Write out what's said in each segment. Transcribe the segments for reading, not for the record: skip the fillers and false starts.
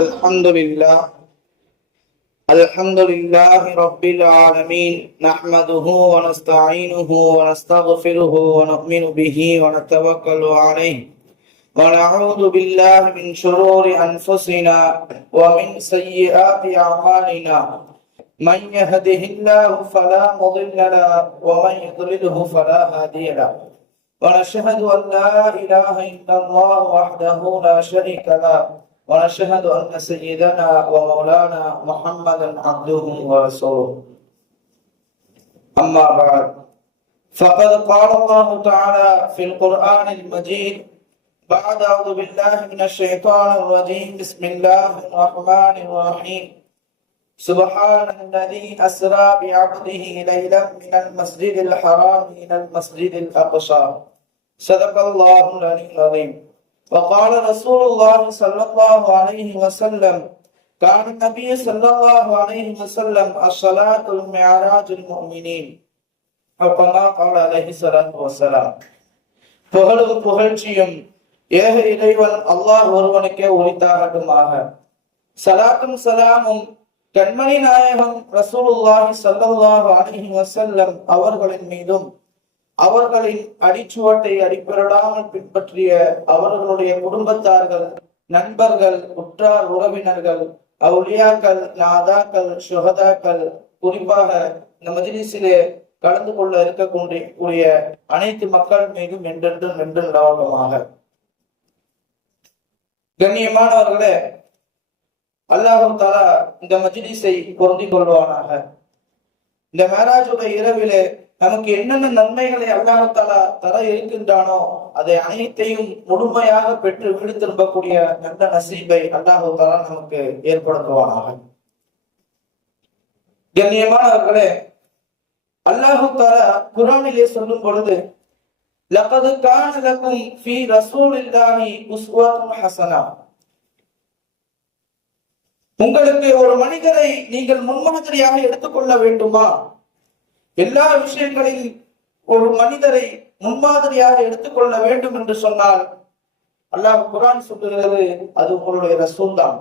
الحمد لله رب العالمين نحمده ونستعينه ونستغفره ونؤمن به ونتوكل عليه ونعوذ بالله من شرور أنفسنا ومن سيئات أعمالنا من يهده الله فلا مضل له ومن يضلله فلا هادي له ونشهد أن لا إله إلا الله وحده لا شريك له ونشهد أن سيدنا ومولانا محمدا عبده ورسوله أما بعد فقد قال الله تعالى في القرآن المجيد بعد أعوذ بالله من الشيطان الرجيم بسم الله الرحمن الرحيم سبحان الذي أسرى بعبده ليلا من المسجد الحرام إلى المسجد الأقصى صدق الله العلي العظيم وقال رسول الله صلى الله عليه وسلم كان النبي صلى الله عليه وسلم الصلاة المعراج المؤمنين أو كما قال عليه الصلاة والسلام புகழும் புகழ்ச்சியும் ஏக இறைவன் அல்லாஹ் ஒருவனுக்கே உரித்தாகட்டுமாக. சலாத்தும் சலாமும் கண்மணி நாயகம் ரசூலுல்லாஹி ஸல்லல்லாஹு அலைஹி வஸல்லம் அவர்களின் மீதும் அவர்களின் அடிச்சுவட்டை அடிப்பெறடாமல் பின்பற்றிய அவர்களுடைய குடும்பத்தார்கள், நண்பர்கள், உற்றார் உறவினர்கள், அவுலியாக்கள், நாதாக்கள், சுஹதாக்கள், குறிப்பாக இந்த மஜ்லிஸிலே கலந்து கொள்ள இருக்கக்கூடிய அனைத்து மக்கள் மீதும் என்றென்றும் நின்று நிலவட்டமாக. கண்ணியமானவர்களே, அல்லாஹு தஆலா இந்த மஜ்லிஸை பொருந்திக் கொள்வானாக. இந்த மேராஜுடைய இரவிலே நமக்கு என்னென்ன நன்மைகளை அல்லாஹ் தஆலா தர இருக்கின்றானோ அதை அனைத்தையும் முழுமையாக பெற்று வீடு திரும்பக்கூடிய நல்ல நசீபை அல்லாஹ் தஆலா நமக்கு ஏற்படுத்துவானாக. கண்ணியமானவர்களே, அல்லாஹ் தஆலா குர்ஆனிலே சொல்லும் பொழுது லகத் கான லகும் ஃபீ ரசூலில்லாஹி உஸ்வத்துன் ஹஸனா, உங்களுக்கு ஒரு மனிதரை நீங்கள் முன்மாதிரியாக எடுத்துக்கொள்ள வேண்டுமா? எல்லா விஷயங்களில் ஒரு மனிதரை முன்மாதிரியாக எடுத்துக்கொள்ள வேண்டும் என்று சொன்னால் அல்லாஹ் குர்ஆன் சொல்லுகிறது அது உங்களுடைய ரசூல் தான்.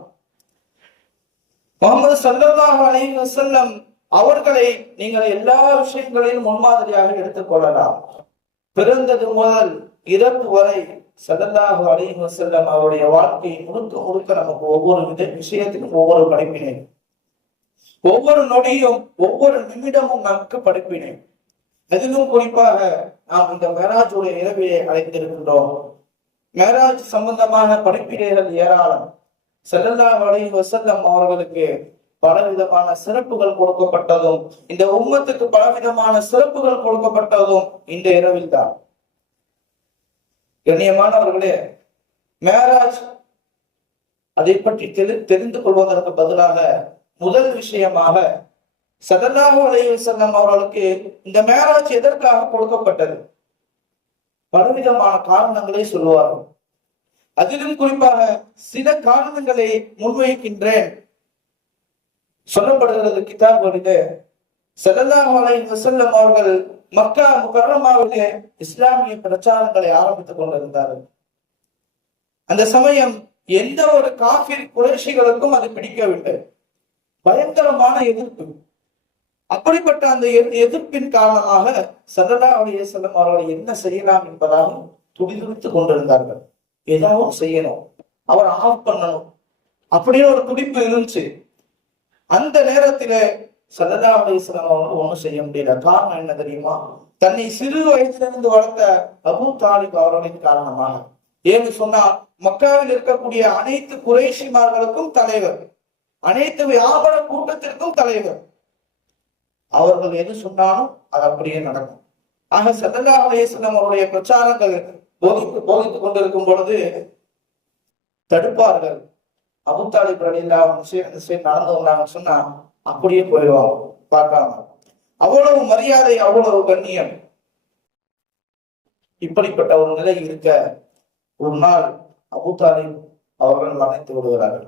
முஹம்மது ஸல்லல்லாஹு அலைஹி வஸல்லம் அவர்களை நீங்கள் எல்லா விஷயங்களிலும் முன்மாதிரியாக எடுத்துக்கொள்ளலாம். பிறந்தது முதல் இறப்பு வரை ஸல்லல்லாஹு அலைஹி வஸல்லம் அவருடைய வாழ்க்கை முழுக்க முழுக்க நமக்கு ஒவ்வொரு விஷயத்திலும் ஒவ்வொரு படிப்பினை, ஒவ்வொரு நொடியும் ஒவ்வொரு நிமிடமும் நமக்கு படிப்பினை. அதிலும் குறிப்பாக நாம் இந்த மேராஜுடைய இரவியை அழைத்திருக்கின்றோம். மேராஜ் சம்பந்தமான படிப்பினைகள் ஏராளம். ஸல்லல்லாஹு அலைஹி வஸல்லம் அவர்களுக்கு பலவிதமான சிறப்புகள் கொடுக்கப்பட்டதும் இந்த உம்மத்துக்கு பலவிதமான சிறப்புகள் கொடுக்கப்பட்டதும் இந்த இரவில் தான். கண்ணியமானவர்களே, மேராஜ் அதை பற்றி தெரிந்து கொள்வதற்கு பதிலாக முதல் விஷயமாக ஸல்லல்லாஹு அலைஹி வஸல்லம் அவர்களுக்கு இந்த மேராஜ் எதற்காக கொடுக்கப்பட்டது? பலவிதமான காரணங்களை சொல்லுவார்கள். அதிலும் குறிப்பாக சில காரணங்களை முன்வைக்கின்றேன். சொல்லப்படுகிறது கிதாபுகளிலே, ஸல்லல்லாஹு அலைஹி வஸல்லம் அவர்கள் மக்கா முகர்ரமாவிலே இஸ்லாமிய பிரச்சாரங்களை ஆரம்பித்துக் கொண்டிருந்தார்கள். அந்த சமயம் எந்த ஒரு காஃபிர் குறைஷிகளுக்கும் அது பிடிக்கவில்லை. பயங்கரமான எதிர்ப்பு. அப்படிப்பட்ட அந்த எதிர்ப்பின் காரணமாக ஸல்லல்லாஹு அலைஹி வஸல்லம் அவர்கள் என்ன செய்யலாம் என்பதாக துடிதுடித்துக் கொண்டிருந்தார்கள். ஏதாவது செய்யணும், அவர் ஆஃப் பண்ணணும் அப்படின்னு ஒரு துடிப்பு இருந்துச்சு. அந்த நேரத்திலே ஸல்லல்லாஹு அலைஹி வஸல்லம் அவர்கள் ஒன்றும் செய்ய முடியல. காரணம் என்ன தெரியுமா? தன்னை சிறு வயதிலிருந்து வளர்த்த அபூ தாலிப் அவர்களின் காரணமாக. ஏன்னு சொன்னா, மக்காவில் இருக்கக்கூடிய அனைத்து குறைஷிமார்களுக்கும் தலைவர், அனைத்து வியாபார கூட்டத்திற்கும் தலைவர். அவர்கள் எது சொன்னாலும் அது அப்படியே நடக்கும். ஆக ஸல்லல்லாஹு அலைஹி வஸல்லம் அவருடைய பிரச்சாரங்கள் போதித்துக் கொண்டிருக்கும் பொழுது தடுப்பார்கள். அபூ தாலிப் ரலியல்லாஹு அன்ஹு நடந்து வந்தாங்கன்னு சொன்னா அப்படியே போயிடுவாங்க பார்க்காம. அவ்வளவு மரியாதை, அவ்வளவு கண்ணியம். இப்படிப்பட்ட ஒரு நிலை இருக்க ஒரு நாள் அபூ தாலிப் அவர்கள் மறைத்து விடுகிறார்கள்.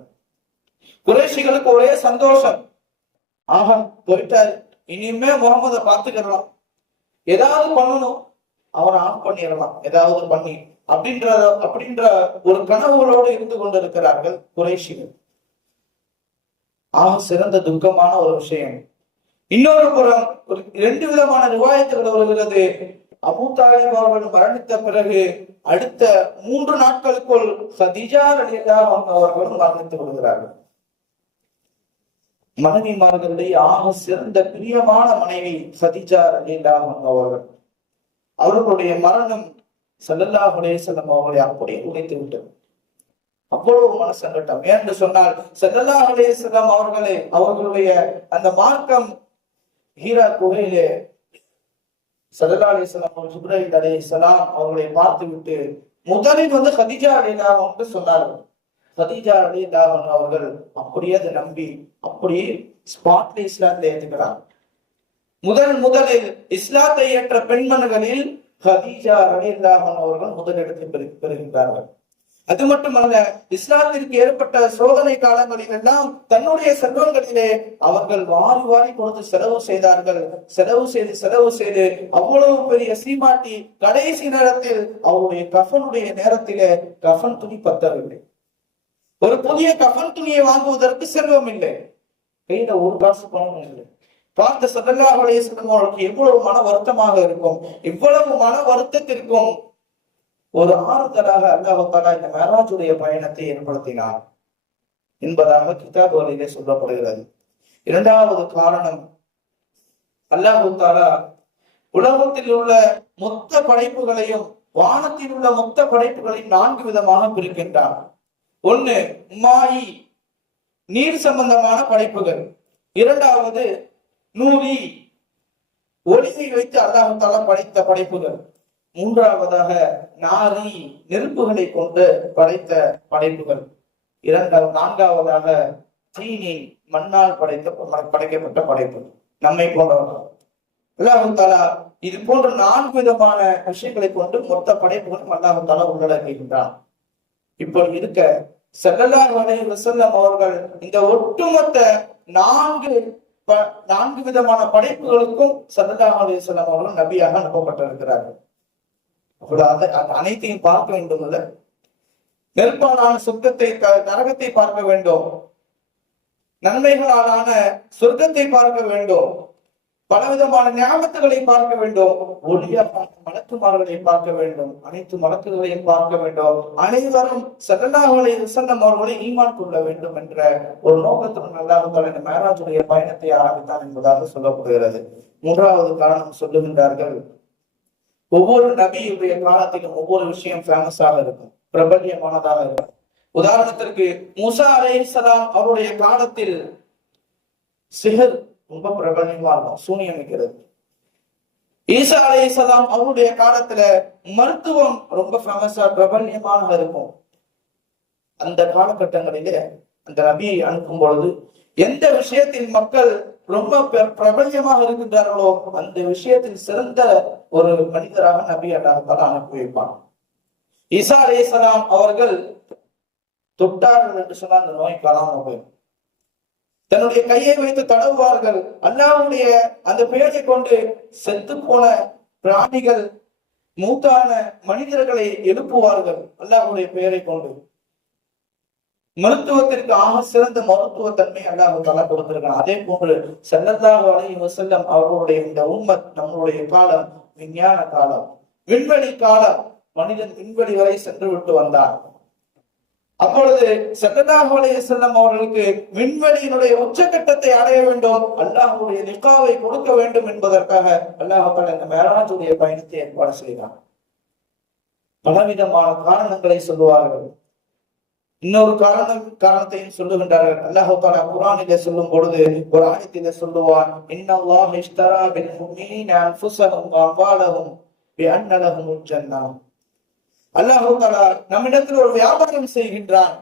குறைஷிகளுக்கு ஒரே சந்தோஷம். ஆஹா, போயிட்டாரு, இனிமே முகமதை பார்த்துக்கலாம், ஏதாவது பண்ணணும், அவரை ஆஃப் பண்ணிடலாம், ஏதாவது பண்ணி அப்படின்ற ஒரு கனவுகளோடு இருந்து கொண்டிருக்கிறார்கள் குறைஷிகள். சிறந்த துக்கமான ஒரு விஷயம். இன்னொரு புறம் ஒரு 2 விதமான ரிவாயத்துகள் வருகிறது. அபூ தாலிப் அவர்கள் மரணித்த பிறகு அடுத்த 3 நாட்களுக்குள் கதீஜா ரலியல்லாஹு அன்ஹா அவர்களும் மரணித்து விடுகிறார்கள். மனைவிமார்களுடைய சிறந்த பிரியமான மனைவி கதீஜா ரலியல்லாஹு அன்ஹா அவர்கள். அவர்களுடைய மரணம் ஸல்லல்லாஹு அலைஹி வஸல்லம் அவர்களை அப்படியே உடைத்து விட்டது. அவ்வளவு மனசங்கட்டம். ஏன்னு சொன்னால் ஸல்லல்லாஹு அலைஹி வஸல்லம் அவர்களுடைய அந்த மார்க்கம் ஹீரா குகையிலே ஸல்லல்லாஹு அலைஹி வஸல்லம் ஜிப்ரீல் அலைஹிஸ்ஸலாம் அவர்களை பார்த்து விட்டு முதலில் கதீஜா ரலியல்லாஹு அன்ஹா சொன்னார்கள். கதீஜா ரலியல்லாஹு அன்ஹா அவர்கள் அப்படியே அதை நம்பி அப்படியே ஸ்பாட்ல இஸ்லாத்தை ஏற்றுக்கிறார். முதலில் இஸ்லாத்தை ஏற்ற பெண்மணிகளில் கதீஜா ரலியல்லாஹு அன்ஹா அவர்கள் முதலிடத்தை பெறுகின்றார்கள். அது மட்டுமல்ல, இஸ்லாத்திற்கு ஏற்பட்ட சோதனை காலங்களில் எல்லாம் தன்னுடைய செல்வங்களிலே அவர்கள் வாரி வாரி கொடுத்து செலவு செய்தார்கள். செலவு செய்து அவ்வளவு பெரிய சீமாட்டி கடைசி நேரத்தில் அவருடைய கஃனுடைய நேரத்திலே கஃன் துணி பத்தவில்லை. ஒரு புதிய கஃன் துணியை வாங்குவதற்கு செல்வம் இல்லை, கையில ஒரு காசு பணம் இல்லை. பார்த்த ஸல்லல்லாஹு அலைஹி வஸல்லம் அவர்களுக்கு எவ்வளவு மன வருத்தமாக இருக்கும். இவ்வளவு மன வருத்தத்திற்கும் ஒரு ஆறுதலாக அல்லாஹ் தஆலா இந்த மிஅராஜுடைய பயணத்தை ஏற்படுத்தினார் என்பதாக கிதாபுகளிலே சொல்லப்படுகிறது. இரண்டாவது காரணம், அல்லாஹ் தஆலா உலகத்தில் உள்ள மொத்த படைப்புகளையும் வானத்தில் உள்ள மொத்த படைப்புகளையும் 4 விதமாக பிரிக்கின்றார். ஒன்னு மாயி, நீர் சம்பந்தமான படைப்புகள். இரண்டாவது நூரி, ஒளியை வைத்து அல்லாஹ் தஆலா படைத்த படைப்புகள். மூன்றாவதாக நாரி, நெருப்புகளை கொண்டு படைத்த படைப்புகள். நான்காவதாக தீனி, மண்ணால் படைக்கப்பட்ட படைப்பு, நம்மை போன்றவர்கள். அல்லாஹ் தஆலா இது போன்ற 4 விதமான விஷயங்களை கொண்டு மொத்த படைப்புகளும் அல்லாஹ் தஆலா உள்ளடக்குகின்றான். இப்படி இருக்க ஸல்லல்லாஹு அலைஹி வஸல்லம் அவர்கள் இந்த ஒட்டுமொத்த 4 விதமான படைப்புகளுக்கும் ஸல்லல்லாஹு அலைஹி வஸல்லம் அவர்கள் நபியாக அனுப்பப்பட்டிருக்கிறார்கள். அனைத்தையும் பார்க்க வேண்டும். நெருப்பாலான சொர்க்கத்தை, நரகத்தை பார்க்க வேண்டும். நன்மைகளாலான சொர்க்கத்தை பார்க்க வேண்டும். பலவிதமான ஞாபகத்துகளை பார்க்க வேண்டும். ஒளியான மலக்குமார்களை பார்க்க வேண்டும். அனைத்து மலக்குகளையும் பார்க்க வேண்டும். அனைவரும் ஸல்லல்லாஹு அலைஹி வஸல்லம் அவர்களை ஈமான் கொள்ள வேண்டும் என்ற ஒரு நோக்கத்துடன் அல்லாஹ் தஆலா இந்த மிஅராஜுடைய பயணத்தை ஆரம்பித்தான் என்பதாக சொல்லப்படுகிறது. மூன்றாவது காரணம் சொல்லுகின்றார்கள், ஒவ்வொரு நபியுடைய காலத்திலும் ஒவ்வொரு விஷயம் ஃபேமஸாக இருக்கும், பிரபல்யமானதாக இருக்கும். உதாரணத்திற்கு மூசா அலைஹிஸ்ஸலாம் அவருடைய காலத்தில் சிஹர் ரொம்ப பிரபல்யமா இருக்கும், சூனியம் வைக்கிறது. ஈசா அலைஹிஸ்ஸலாம் அவருடைய காலத்துல மருத்துவம் ரொம்ப ஃபேமஸா பிரபல்யமாக இருக்கும். அந்த காலகட்டங்களிலே அந்த நபியை அனுப்பும் பொழுது எந்த விஷயத்தில் மக்கள் ரொம்ப பிரபல்யமாக இருக்கின்றார்களோ அந்த விஷயத்தில் சிறந்த ஒரு மனிதராக நபி அல்லாஹ் தஆலா அனுப்பி வைப்பான். ஈசா அலைஹிஸ்ஸலாம் அவர்கள் தொட்டார்கள் என்று சொன்னால் அந்த நோய் காணாமல் போயிடும். தன்னுடைய கையை வைத்து தடவுவார்கள். அல்லாஹ்வுடைய அந்த பெயரை கொண்டு செத்து போன பிராணிகள், மூத்தான மனிதர்களை எழுப்புவார்கள் அல்லாஹ்வுடைய பெயரை கொண்டு. மருத்துவத்திற்கு சிறந்த மருத்துவ தன்மை அல்லாஹ் தஆலா கொடுத்திருக்கிறான். அதே போன்று ஸல்லல்லாஹு அலைஹி வஸல்லம் அவர்களுடைய இந்த உம்மத், நம்மளுடைய காலம் விஞ்ஞான காலம், விண்வெளி காலம். மனிதன் விண்வெளி வரை சென்று விட்டு வந்தான். அப்பொழுது ஸல்லல்லாஹு அலைஹி வஸல்லம் அவர்களுக்கு விண்வெளியினுடைய உச்சகட்டத்தை அடைய வேண்டும், அல்லாஹ்வுடைய லிகாவை கொடுக்க வேண்டும் என்பதற்காக அல்லாஹ் தஆலா இந்த மிஅராஜுடைய பயணத்தை ஏற்பாடு செய்தான். பலவிதமான காரணங்களை சொல்லுவார்கள். இன்னொரு காரணத்தையும் சொல்லுகின்றார்கள். அல்லாஹ் தஆலா குர்ஆனிலே சொல்லும் பொழுது ஒரு ஆயத்திலே சொல்லுவான், இன்னல்லாஹ இஷ்தரா பில் முஃமினீன அன்ஃபுஸஹும் வ அம்வாலஹும் பிஅன்ன லஹுமுல் ஜன்னah. அல்லாஹ் தஆலா நம்மிடத்தில் ஒரு வியாபாரம் செய்கின்றான்.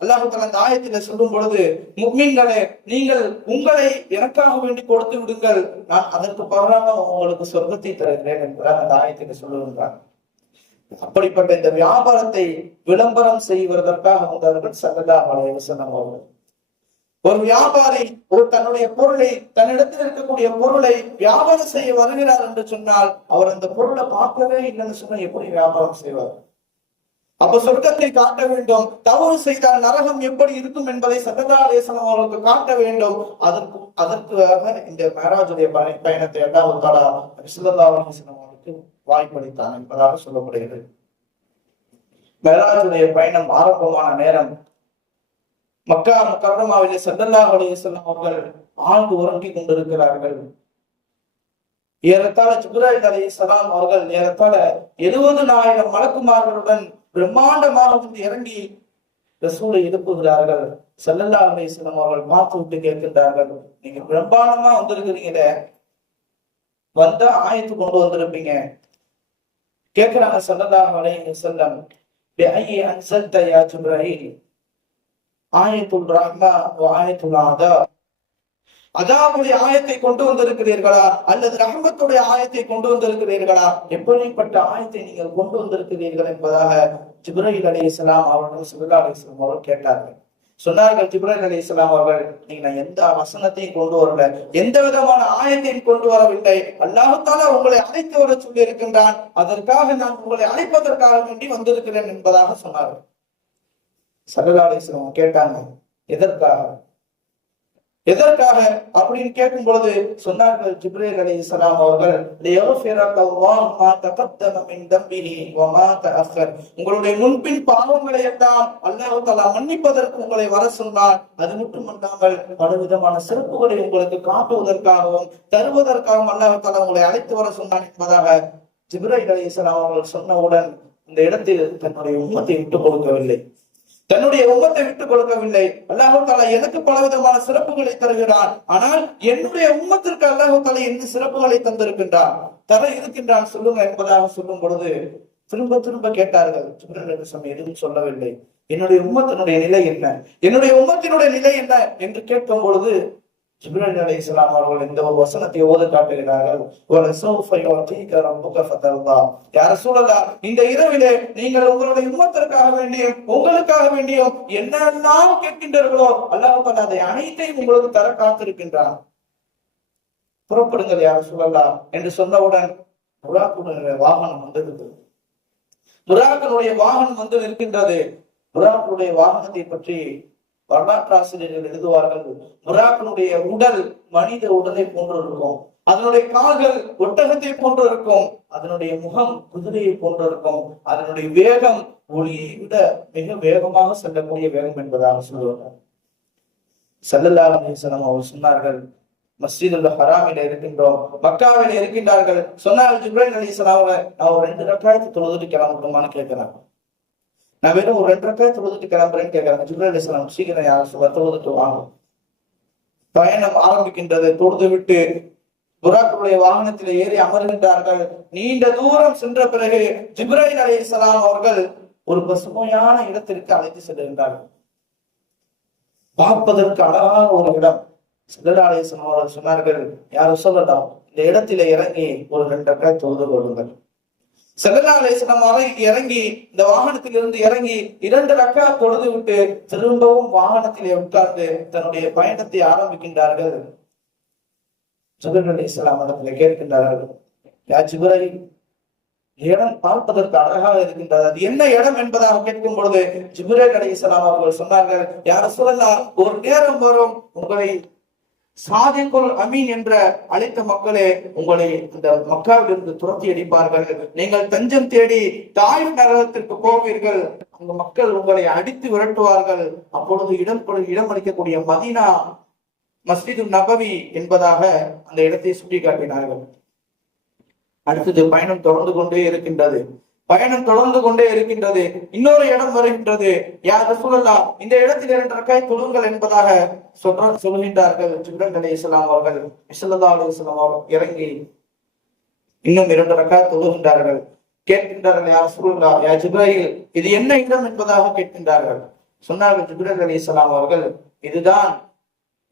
அல்லாஹ் தஆலா அந்த ஆயத்திலே சொல்லும் பொழுது, முஃமின்களே, நீங்கள் உங்களை எனக்காக வேண்டி கொடுத்து விடுங்கள், நான் அதற்கு பகராக உங்களுக்கு சொர்க்கத்தை தருகிறேன் என்பதாக அந்த ஆயத்திலே சொல்லுகின்றான். அப்படிப்பட்ட இந்த வியாபாரத்தை விளம்பரம் செய்வதற்காக வந்தவர்கள் ஸல்லல்லாஹு அலைஹி வஸல்லம் அவர்கள். ஒரு வியாபாரி தன்னுடைய பொருளை, தன்னிடத்தில் இருக்கக்கூடிய பொருளை வியாபாரம் செய்ய வருகிறார் என்று சொன்னால் அவர் அந்த பொருளை பார்க்கவே இல்லைன்னு சொன்னா எப்படி வியாபாரம் செய்வார்? அப்ப சொர்க்கத்தை காட்ட வேண்டும், தவறு செய்தால் நரகம் எப்படி இருக்கும் என்பதை ஸல்லல்லாஹு அலைஹி வஸல்லம் அவர்களுக்கு காட்ட வேண்டும். அதற்காக இந்த மேராஜுடைய பயணத்தை அல்லாஹ் தஆலா ஸல்லல்லாஹு அலைஹி வஸல்லம் அவர்களுக்கு வாய்ப்பளித்தான் என்பதாக சொல்லப்படுகிறது. மேராஜுடைய பயணம் ஆரம்பமான நேரம் மக்கா முக்கர்ரமாவிலே ஸல்லல்லாஹு அலைஹி வஸல்லம் அவர்கள் ஆழ்ந்து உறங்கிக் கொண்டிருக்கிறார்கள். ஏறத்தாழ ஜிப்ரீல் அலைஹிஸ்ஸலாம் அவர்கள் ஏறத்தாழ 70,000 மலக்குமார்களுடன் பிரம்மாண்டமாக வந்து இறங்கி ரசூலை எழுப்புகிறார்கள். ஸல்லல்லாஹு அலைஹி வஸல்லம் அவர்கள் பார்த்து விட்டு கேட்கின்றார்கள், நீங்க பிரம்மாண்டமா வந்திருக்கிறீங்களே, வந்தா ஆயத்து கொண்டு வந்திருப்பீங்க. கேட்கிறாங்க ஸல்லல்லாஹு அலைஹி வஸல்லம், பிஐ அன்ஸல்த யா ஜிப்ரீல், ஆயத்துல் ரஹ்மா வ ஆயத்துல் அதாப், அதாவுடைய ஆயத்தை கொண்டு வந்திருக்கிறீர்களா அல்லது ரஹ்மத்துடைய ஆயத்தை கொண்டு வந்திருக்கிறீர்களா, எப்படிப்பட்ட ஆயத்தை நீங்கள் கொண்டு வந்திருக்கிறீர்கள் என்பதாக ஜிப்ரீல் அலைஹிஸ்ஸலாம் அவர்கள் ஸல்லல்லாஹு அலைஹி வஸல்லம் அவர்கள் கேட்டார்கள். சொன்னார்கள் ஜிப்ரீல் அலைஹிஸ்ஸலாம் அவர்கள், நீங்க எந்த வசனத்தையும் கொண்டு வரல, எந்த விதமான ஆயத்தையும் கொண்டு வரவில்லை, அல்லாஹ் தஆலா உங்களை அழைத்து வர சொல்லி இருக்கின்றான், அதற்காக நான் உங்களை அழைப்பதற்காக வேண்டி வந்திருக்கிறேன் என்பதாக சொன்னார்கள். ஸல்லல்லாஹு அலைஹி வஸல்லம் கேட்டாங்க, எதற்காக அப்படின்னு கேட்கும் பொழுது சொன்னார்கள் ஜிப்ரீல் அலைஹிஸ்ஸலாம் அவர்கள், உங்களுடைய முன்பின் பாவங்களை எல்லாம் அல்லாஹ் தஆலா மன்னிப்பதற்கு உங்களை வர சொன்னார். அது மட்டுமல்லாமல் பலவிதமான சிறப்புகளை உங்களுக்கு காட்டுவதற்காகவும் தருவதற்காகவும் அல்லாஹ் தஆலா உங்களை அழைத்து வர சொன்னான் என்பதாக ஜிப்ரீல் அலைஹிஸ்ஸலாம் அவர்கள் சொன்னவுடன் இந்த இடத்தில் தன்னுடைய உம்மத்தை விட்டுக் கொடுக்கவில்லை. அல்லாஹ் தஆலா எனக்கு பலவிதமான சிறப்புகளை தருகிறான், ஆனால் என்னுடைய உம்மத்திற்கு அல்லாஹ் தஆலா என்ன சிறப்புகளை தந்திருக்கின்றான், தர இருக்கின்றான் சொல்லுங்க என்பதாக சொல்லும் பொழுது திரும்ப திரும்ப கேட்டார்கள். எதுவும் சொல்லவில்லை. என்னுடைய உம்மத்தினுடைய நிலை என்ன, என்னுடைய உம்மத்தினுடைய நிலை என்ன என்று கேட்கும் பொழுது ஜிப்ரீல் அலைஹிஸ்ஸலாம் அவர்கள் இந்த ஒரு வசனத்தை ஓத காட்டுகிறார்கள். யா ரசூலல்லாஹ், இந்த இரவிலே நீங்கள் உங்களுடைய உம்மத்திற்காக வேண்டியும் உங்களுக்காக வேண்டியும் என்னெல்லாம் கேட்கின்றீர்களோ அல்லாஹ் தஆலா அதை அனைத்தையும் உங்களுக்கு தர காத்திருக்கின்றான். புறப்படுங்கள் யா ரசூலல்லாஹ் என்று சொன்னவுடன் புராக்குடைய வாகனம் வந்தது. புராக்கனுடைய வாகனம் வந்து நிற்கின்றது. புராக்குடைய வாகனத்தை பற்றி வரலாற்று ஆசிரியர்கள் எழுதுவார்கள், புராக்கனுடைய உடல் மனித உடலை போன்று இருக்கும், அதனுடைய கால்கள் ஒட்டகத்தை போன்று இருக்கும், அதனுடைய முகம் குதிரையை போன்று இருக்கும், அதனுடைய வேகம் ஒளியை விட மிக வேகமாக செல்லக்கூடிய வேகம் என்பதாக சொல்லுவார்கள். ஸல்லல்லாஹு அலைஹி வஸல்லம் அவர்கள் சொன்னார்கள், மஸ்ஜிதுல் ஹராமில இருக்கின்றோம், மக்காவில இருக்கின்றார்கள். சொன்னார்கள் ஜிப்ரீல் அலைஹிஸ்ஸலாம் அவர்கள், நான் ஒரு 2 ரக்காயத்து தொழுதுட்டு கிளம்பட்டுமான்னு கேட்கிறாங்க. நான் வெறும் ஒரு 2 ரக்காயத்து தொழுதுட்டு கிளம்புறேன்னு கேட்கிறாங்க. ஜிப்ரீல் அலைஹிஸ்ஸலாம், சீக்கிரம் யார் தொழுதுட்டு வாங்க. பயணம் ஆரம்பிக்கின்றது. தொழுது விட்டு புராக்குடைய வாகனத்தில் ஏறி அமர்கின்றார்கள். நீண்ட தூரம் சென்ற பிறகு ஜிப்ரீல் அலைஹிஸ்ஸலாம் அவர்கள் ஒரு பசுமையான இடத்திற்கு அழைத்து செல்கின்றார்கள். பார்ப்பதற்கு அழகான ஒரு இடம். ஸல்லல்லாஹு அலைஹி வஸல்லம் அவர்கள் சொன்னார்கள், யாரும் சொல்லலாம், இந்த இடத்திலே இறங்கி ஒரு 2 ரக்காத் தொழுது கொள்ளுங்கள். ஸல்லல்லாஹு அலைஹி வஸல்லம் அவர்கள் இறங்கி இந்த வாகனத்தில் இருந்து இறங்கி 2 ரக்காத் தொழுது விட்டு திரும்பவும் வாகனத்திலே உட்கார்ந்து தன்னுடைய பயணத்தை ஆரம்பிக்கின்றார்கள். ஜிப்ரீல் அலைஹிஸ்ஸலாம் இடத்திலே கேட்கின்றார்கள், யா ஜிப்ரீல், இடம் பார்ப்பதற்கு அழகாக இருக்கின்றது, அது என்ன இடம் என்பதாக கேட்கும் பொழுது ஜிப்ரீல் அலைஹிஸ்ஸலாம் அவர்கள் சொன்னார்கள், யா ரசூலல்லாஹ், ஒரு நேரம் வரும், உங்களை சாதிக்குல் அமீன் என்ற அழைத்த மக்களே உங்களை இந்த மக்காவில் இருந்து துரத்தி அடிப்பார்கள். நீங்கள் தஞ்சம் தேடி தாயிஃப் நகரத்திற்கு போவீர்கள், அங்கு மக்கள் உங்களை அடித்து விரட்டுவார்கள். அப்பொழுது இடம் அளிக்கக்கூடிய மதீனா மஸ்ஜிது நபவி என்பதாக அந்த இடத்தை சுட்டி காட்டினார்கள். அடுத்தது பயணம் தொடர்ந்து கொண்டே இருக்கின்றது. இன்னொரு இடம் வருகின்றது. யா ரசூலல்லாஹ், இந்த இடத்தில் 2 ரக்காத் தொழுங்கள் என்பதாக சொல்கின்றார்கள். ஜிப்ரீல் அலைஹிஸ்ஸலாம் அவர்கள் ஸல்லல்லாஹு அலைஹி வஸல்லம் அவர்கள் இறங்கி இன்னும் 2 ரக்காத் தொழுகின்றார்கள். கேட்கின்றார்கள், யா ரசூலல்லாஹ், யா ஜிப்ரீல், இது என்ன இடம் என்பதாக கேட்கின்றார்கள். சொன்னார்கள் ஜிப்ரீல் அலைஹிஸ்ஸலாம் அவர்கள், இதுதான்